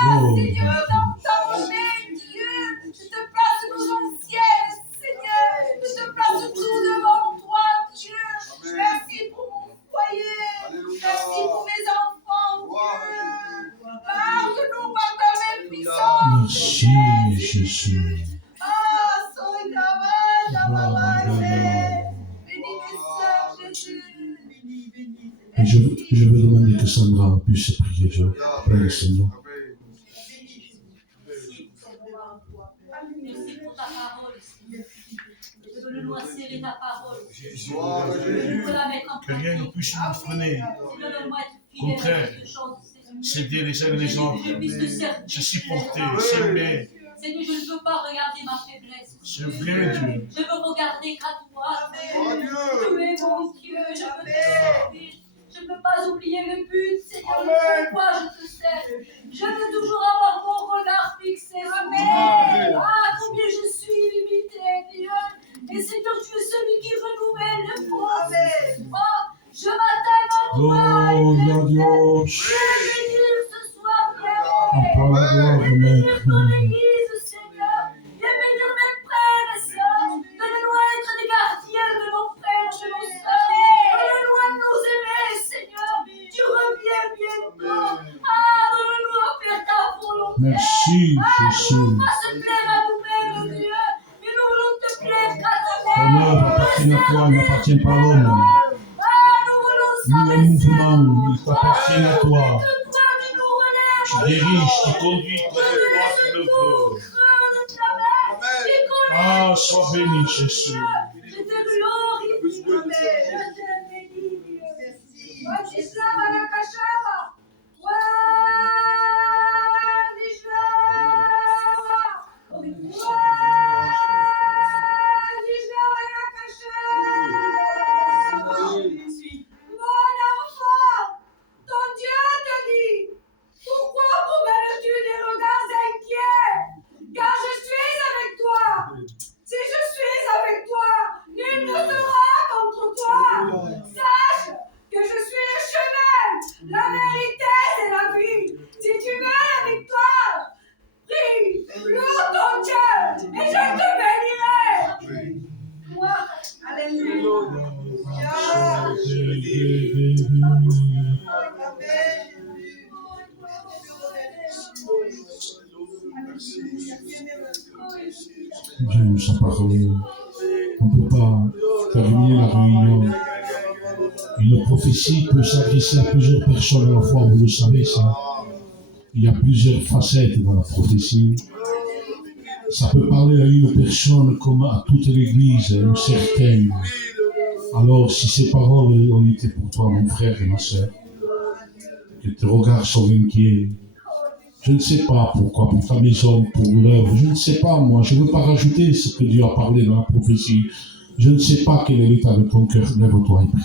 Oh, Seigneur, dans ta main, Dieu, je te place nos anciennes, Seigneur, je te place tout devant toi, Dieu. Merci, Jésus. Ah, soy la mamá, bénis mes sœurs, Jésus. Et je veux demander que Sandra puisse prier Dieu après le Seigneur. Merci pour ta parole. Je veux nous serrer ta parole. Je veux la mettre en Que rien ne puisse nous freiner. Au contraire, S'aider les uns les autres. Se supporter, s'aimer. Seigneur, je ne veux pas regarder ma faiblesse. C'est vrai, Dieu. Je veux regarder qu'à toi. Tu es mon Dieu. Je veux te servir. Je ne veux pas oublier le but, Seigneur, pourquoi je te sers. Je veux toujours avoir mon regard fixé. Amen. Ah, combien je suis limité, Dieu. Et Seigneur, tu es celui qui renouvelle le force. Oh, je m'attends à toi. Gloria a Dios. Je vais bénir ce soir, bien. Gloire, Bénir ton Église, Seigneur. Et bénir mes frères et sœurs. Donne-nous à être des gardiens de nos frères, de nos sœurs. Donne-nous à nous aimer, Seigneur. Tu reviens bientôt. Ah, donne-nous à faire ta volonté. Merci, Jésus. Pas se plaire à nous-mêmes, Dieu. Mais nous voulons te plaire à toi. Ton œuvre appartient à toi, il n'appartient pas à l'homme. Ni le mouvement, il t'appartient à toi. Tu diriges, tu conduis comme toi tu le veux. Ah, sois béni, Jésus. Je te glorifie. Je te bénis, Dieu. Владислава Накашава! Владислава Накашава! Mon enfant, ton Dieu te dit, pourquoi promènes-tu des regards inquiets? Car je suis avec toi. Si je suis avec toi, nul ne sera contre toi. Sache que je suis le chemin, la vérité et la vie. Si tu veux la victoire, prie, loue ton cœur et je te bénirai. Moi, alléluia. J'aime sa parole. On ne peut pas terminer la réunion. Une prophétie peut s'adresser à plusieurs personnes à la fois, vous le savez ça. Il y a plusieurs facettes dans la prophétie. Ça peut parler à une personne comme à toute l'église, une certaine. Alors, si ces paroles ont été pour toi, mon frère et ma soeur, que tes regards sont inquiets, je ne sais pas pourquoi, pour ta maison, pour l'œuvre, je ne sais pas moi, je ne veux pas rajouter ce que Dieu a parlé dans la prophétie. Je ne sais pas quel est l'état de ton cœur, lève-toi et prie.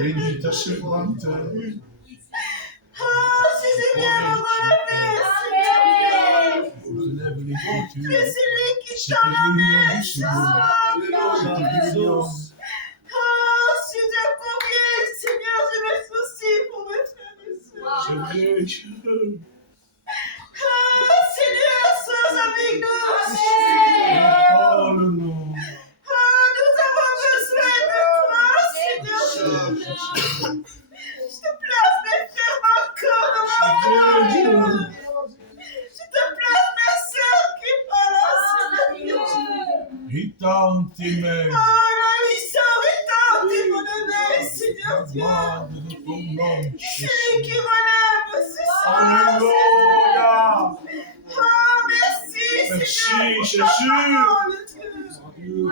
Bénis ta servante. Si je viens me relever, Seigneur, Lève les bras, tu c'est celui qui c'est t'en réunion, Seigneur. si Dieu combien, Seigneur, je me soucie pour mes frères et sœurs. C'est vrai, Dieu. Seigneur, sois avec nous, Seigneur. Oh, le nom. Nous avons besoin de toi, Seigneur. Je te place mes frères encore dans ma vie. Je te place mes sœurs qui parlent, Seigneur. Hitante, mais. La mission est mon aimé, Seigneur Dieu. Gloire de ton nom, Jésus. Celui qui relève, c'est ça. Alléluia. Merci, Merci, Seigneur, Jésus. pour ta parole, Dieu.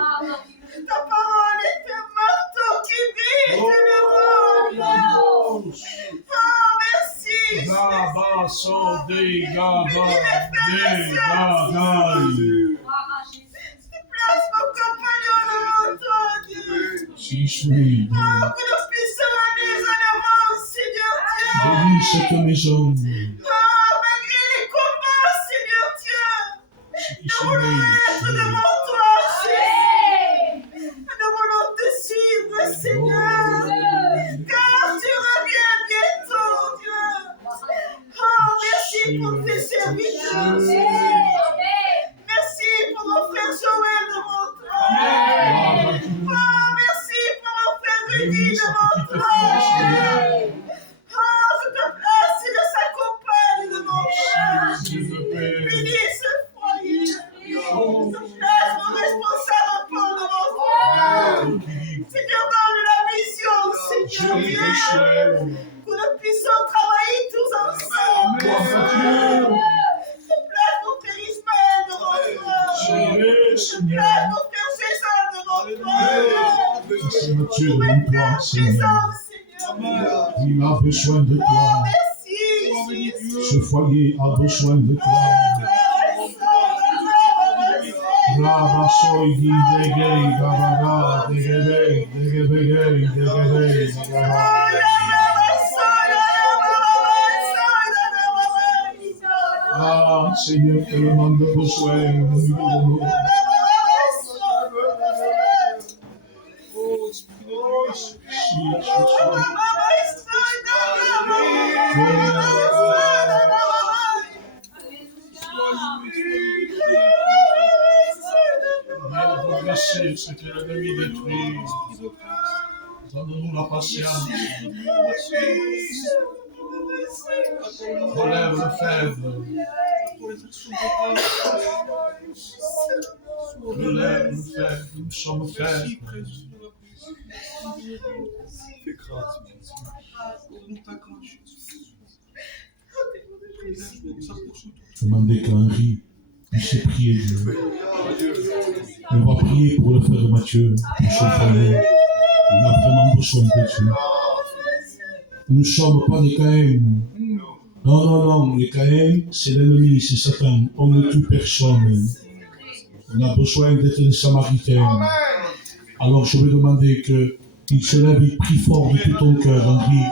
Ta parole est un marteau qui brise le rôle. Merci, Gaba, so, de, gaba, de, je place mon compagnon devant toi, Dieu. Si je suis, Que nous puissions aller en avant, Seigneur Dieu. bénis cette maison. Malgré les être devant toi, Jésus. Nous voulons te suivre, Seigneur, car tu reviens bientôt, Dieu. Oh, merci pour tes serviteurs, Jésus. Merci pour mon frère Joël devant toi. Oh, merci pour mon frère Rudy devant toi. Oh, je te place, Seigneur, sa compagne devant toi. Bénis ce foyer. Je te place mon responsable Paul devant toi. Seigneur, donne la vision, Seigneur Dieu, que nous puissions travailler tous ensemble. Je te place mon frère Ismaël devant toi. Je te place mon frère César devant toi. C'est Mathieu Pour devant être toi, présent, Seigneur. Seigneur. Il a besoin de Oh, toi. merci, Jésus. Ce foyer a besoin de toi. Rabasoy di degay gabaga degay degay. Ah, Seigneur, tellement de besoins au milieu de nous. Viens progresser ce que l'ennemi détruit. Donne-nous la patience. Relève le faible. Relève le faible. Nous sommes faibles. Fais grâce. Nous ta grâce. Demandez qu'Henri puisse prier Dieu. On va prier pour le frère Mathieu, pour son foyer. Il a vraiment besoin de Dieu. Nous ne sommes pas des Caïns. Non, les Caïns, c'est l'ennemi, c'est Satan. On ne tue personne. On a besoin d'être des Samaritains. Alors je vais demander qu'il se lève, il prie fort de tout ton cœur, Henri.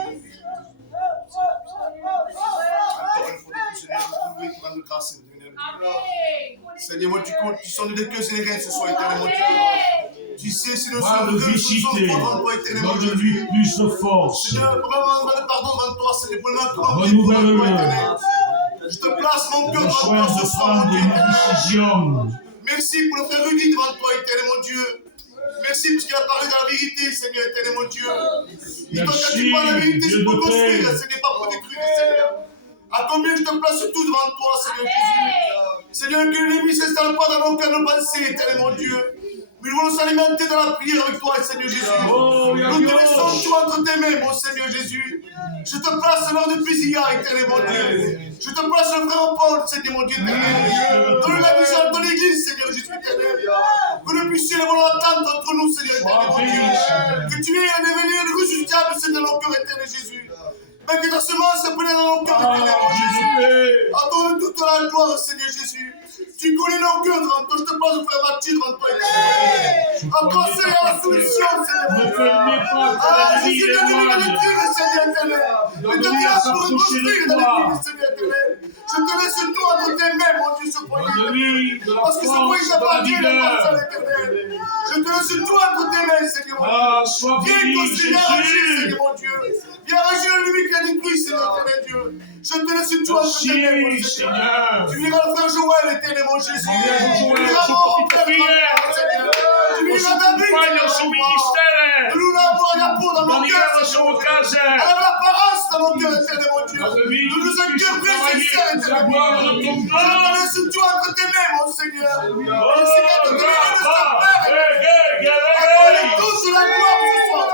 Seigneur, moi, tu sonnes les cœurs et les reins ce soir, éternellement Dieu. Tu sais, si nous Va sommes le heureux, visiter. éternellement Dieu. Donne-lui plus de force. Seigneur, comment demander pardon devant toi, Seigneur, pour le Renouvelle-le. Je te place mon cœur devant Besoin toi ce de soir, prendre mon Dieu. une décision. Merci pour le frère Rudy devant toi, éternellement Dieu. Merci parce qu'il a parlé de la vérité, Seigneur, éternellement Dieu. Il doit que tu parles la vérité, c'est pour construire, ce n'est pas pour détruire, Seigneur. À combien je te place tout devant toi, Seigneur Jésus. Seigneur, que l'ennemi ne s'installe pas dans nos cœurs de pensée, éternellement Dieu. Mais nous voulons s'alimenter dans la prière avec toi, Seigneur Jésus. Oh, Nous te laissons tout entre tes mains, mon Seigneur Jésus. Je te place l'heure de Physia, éternellement Dieu. Je te place le frère Paul, Seigneur mon Dieu, éternel. Donne la vision de l'église, Seigneur Jésus, éternel. Que nous puissions avoir l'attente entre nous, Seigneur, éternellement Dieu. Que tu aies un événement irrésistible, Seigneur, dans nos cœurs, éternel Jésus. Mais que ta semence se prenne dans nos cœurs, éternellement Jésus. Adore toute la gloire, Seigneur Jésus. Tu connais nos cœurs devant toi. Je te place, frère Mathieu, devant toi, éternel. À toi, Seigneur, la solution, Seigneur. Ah, Jésus, donne-nous le Dieu, Seigneur, éternel. Et donne-nous la pour reconstruire dans l'église, Seigneur, éternel. Je te laisse tout entre tes mains, mon Dieu, ce foyer. Parce que ce foyer t'appartient, l'éternel. Je te laisse tout entre tes mains, Seigneur, mon Dieu. Viens construire, Seigneur, mon Dieu. Viens arranger l'ennemi qui a détruit, Seigneur, éternel Dieu. Je te laisse tout entre tes mains, mon Dieu, Seigneur. Tu viendras le faire Joël, éternel, mon Jésus. Tu viendras mon frère, Seigneur. Tu viendras David, Seigneur. Nous l'avons la peau dans nos cœurs, Seigneur. Elle a l'apparence dans nos cœurs, éternel, mon Dieu. Nous nous inquiétons, sincères, éternel, mon Dieu. Je te laisse tout entre tes mains, mon Seigneur. Je sais qu'à te donner de sa père. Accorde tous la gloire ce soir.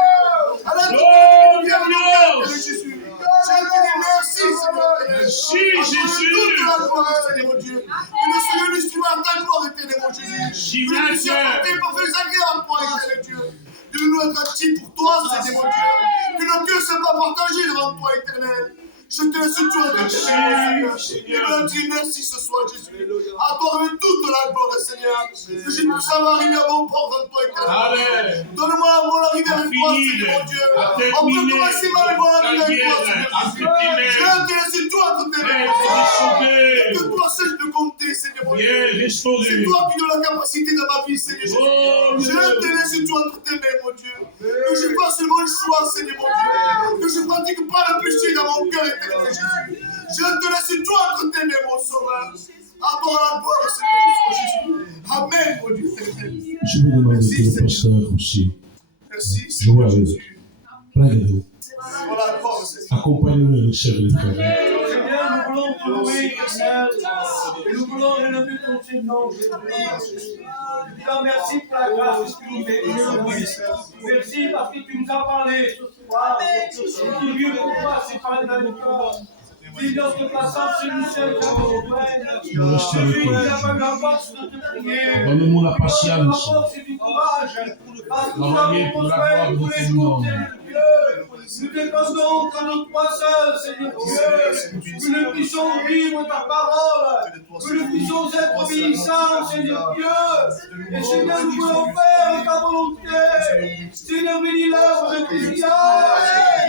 À la gloire de Jésus. Je te dis merci, Seigneur. Merci, Jésus. Toute la gloire, Seigneur, mon Dieu. Que nous soyons l'instrument de ta gloire, éternel, mon Jésus. Que nous puissions porter pour faire agréable pour éternel Dieu. Que nous attractifs pour toi, Seigneur, mon Dieu. Que nos cœurs soient pas partagés devant toi, éternel. Je te laisse tout avec tes Seigneur. Et je te dis merci ce soir, Jésus. Accorde toute la gloire, Seigneur. Que je puisse arriver à mon port devant toi, éternel. Donne-moi un bon arrivée avec toi, Seigneur, mon Dieu. On peut commencer mal et bon arrivée avec toi, Seigneur. Je te laisse tout entre tes mains. Et que toi seul de compter, Seigneur, mon Dieu. Yes, mon C'est Dieu. toi qui donnes la capacité dans ma vie, Seigneur Jésus. Oh, Je te laisse tout entre tes mains, mon Dieu. Que je fasse le bon choix, Seigneur mon Dieu. Que je ne pratique pas le péché dans mon cœur, éternel Jésus. Je te laisse tout entre tes mains, mon sauveur. À toi la gloire, Seigneur Jésus. Amen, mon Dieu éternel. Je vais demander que le pasteur aussi, Merci, je vois Seigneur le Jésus. plein de vous. Voilà la gloire, Seigneur. Accompagnez-le, les sœurs et les frères. Seigneur, nous voulons te louer, Seigneur. Et nous voulons élever ton Seigneur, Jésus. Je te merci pour la grâce que tu nous fais. Merci parce que tu nous as parlé ce soir. Ce qui est mieux pour toi, c'est parler dans le cœur. Seigneur, te plaçant chez nous seuls, Je veux rester avec celui qui toi. n'a pas eu la force de te prier. Donne-nous la La patience. force et du courage. Parce que nous Travailler avons pour la besoin gloire de tous les ton jours, nom. Seigneur Dieu. Nous dépendons de notre passage, Seigneur Dieu. Que nous puissions vivre ta parole. Que nous puissions être obéissants, Seigneur Dieu. Et Seigneur, nous voulons faire ta volonté. Seigneur, bénis l'œuvre de Christian.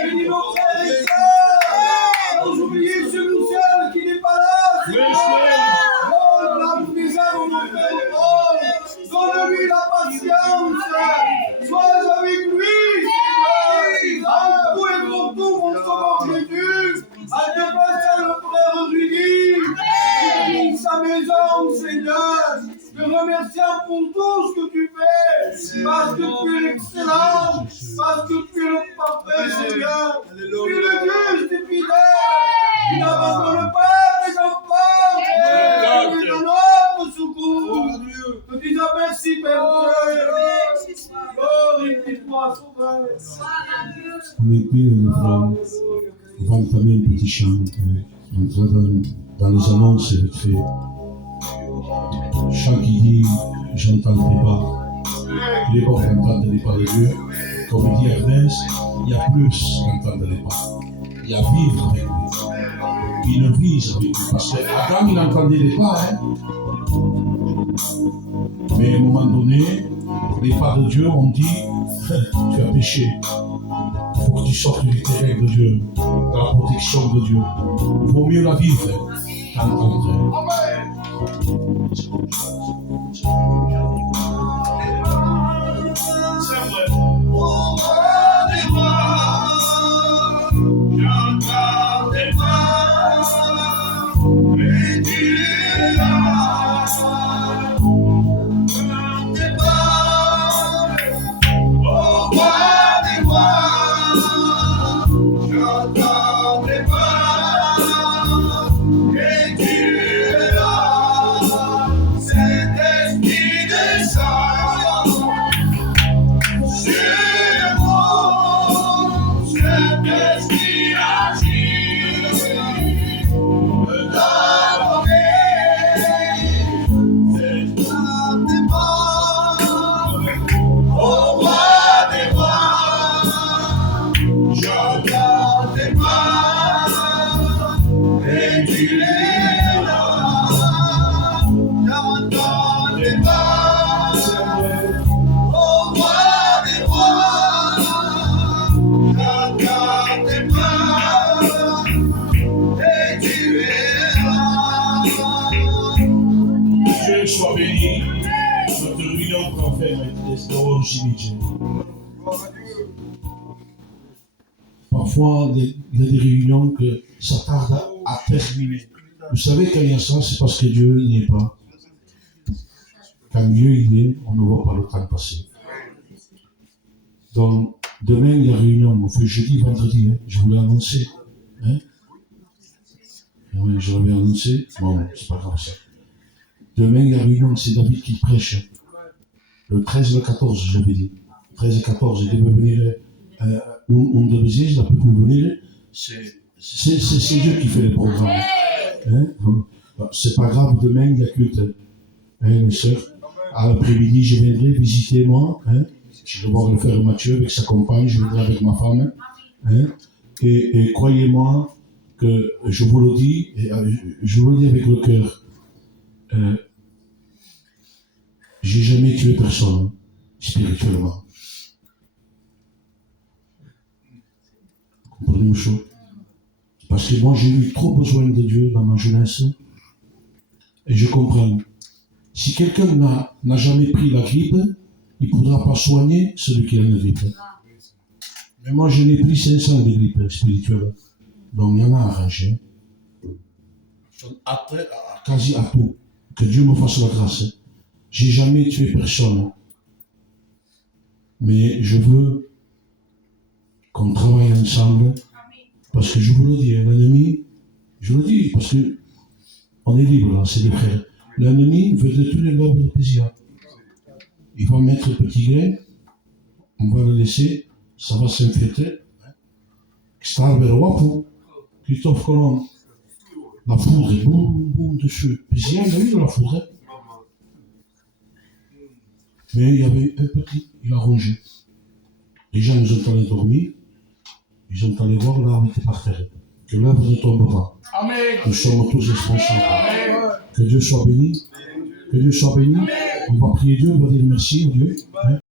Bénis nos frères et sœurs. Nous oublier celui seul qui n'est pas là. Donne l'amour des âmes, mon frère et Paul. Donne-lui la patience. Sois avec lui, Seigneur. En tout et pour tout, mon sauveur Jésus. À te passer le frère Rudy. Bénis sa maison, Seigneur. Te remerciant pour tout ce que tu fais. Parce que tu es excellent. Parce que tu es le parfait, Seigneur. Tu es le juste et fidèle. Tu n'abandonnes pas tes enfants. Tu es dans notre secours. Nous disons merci, Père Dieu. Glorifie-toi, Sauveur. On est bien, les frères. On va entamer un petit chant. On entre dans les annonces vite fait. Chant qui dit j'entendrai pas. Les bords n'entendent pas de Dieu. Comme dit Ernest, il y a plus qu'entendre les pas. Il y a vivre avec lui. Il vise avec lui. Parce qu'Adam, il n'entendait les pas. Hein? Mais à un moment donné, les pas de Dieu ont dit tu as péché. Il faut que tu sortes du terrain de Dieu, de la protection de Dieu. Il vaut mieux la vivre qu'entendre. Dieu soit béni. Notre réunion qu'on fait avec les parfois, il y a des réunions que ça tarde à terminer. Vous savez, quand il y a ça, c'est parce que Dieu n'y est pas. Quand Dieu y est, on ne voit pas le temps passer. Donc, demain, il y a réunion. On fait jeudi, vendredi. Hein. Je vous l'ai annoncé. Hein? Oui, je l'avais annoncé. Bon, c'est pas grave ça. Demain, il y a réunion. C'est David qui prêche. Le 13 et le 14, j'avais dit. 13 et 14, il devait venir. On devait dire, il n'a pas pu venir. C'est Dieu qui fait les programmes. Hein? C'est pas grave, demain, il y a culte. Hein, mes soeurs? À l'après-midi, je viendrai visiter moi. Hein? Je vais voir le frère Mathieu avec sa compagne, je viendrai avec ma femme. Hein? Et croyez-moi que je vous le dis, et je vous le dis avec le cœur. J'ai jamais tué personne, spirituellement. Comprenez-vous chaud? Parce que moi, j'ai eu trop besoin de Dieu dans ma jeunesse. Et je comprends. Si quelqu'un n'a jamais pris la grippe, il ne pourra pas soigner celui qui a une grippe. Mais moi, je n'ai pris 500 de grippe spirituelle. Donc, il y en a arrangé. Je suis quasi à tout. Que Dieu me fasse la grâce. J'ai jamais tué personne. Mais je veux qu'on travaille ensemble. Parce que je vous le dis, l'ennemi, je le dis, parce que on est libre, là, c'est des frères. L'ennemi veut détruire l'œuvre de plaisir. Il va mettre le petit grain, on va le laisser, ça va s'infiltrer. Christophe Colomb, la foudre, boum, boum, dessus. Plaisir, il a eu de la foudre. Mais il y avait un petit, il a rongé. Les gens, ils ont allé dormir, ils ont allé voir, l'arbre était par terre. Que l'œuvre ne tombe pas. Amen. Nous sommes tous responsables. Que Dieu soit béni. Que Dieu soit béni. On va prier Dieu, on va dire merci à Dieu.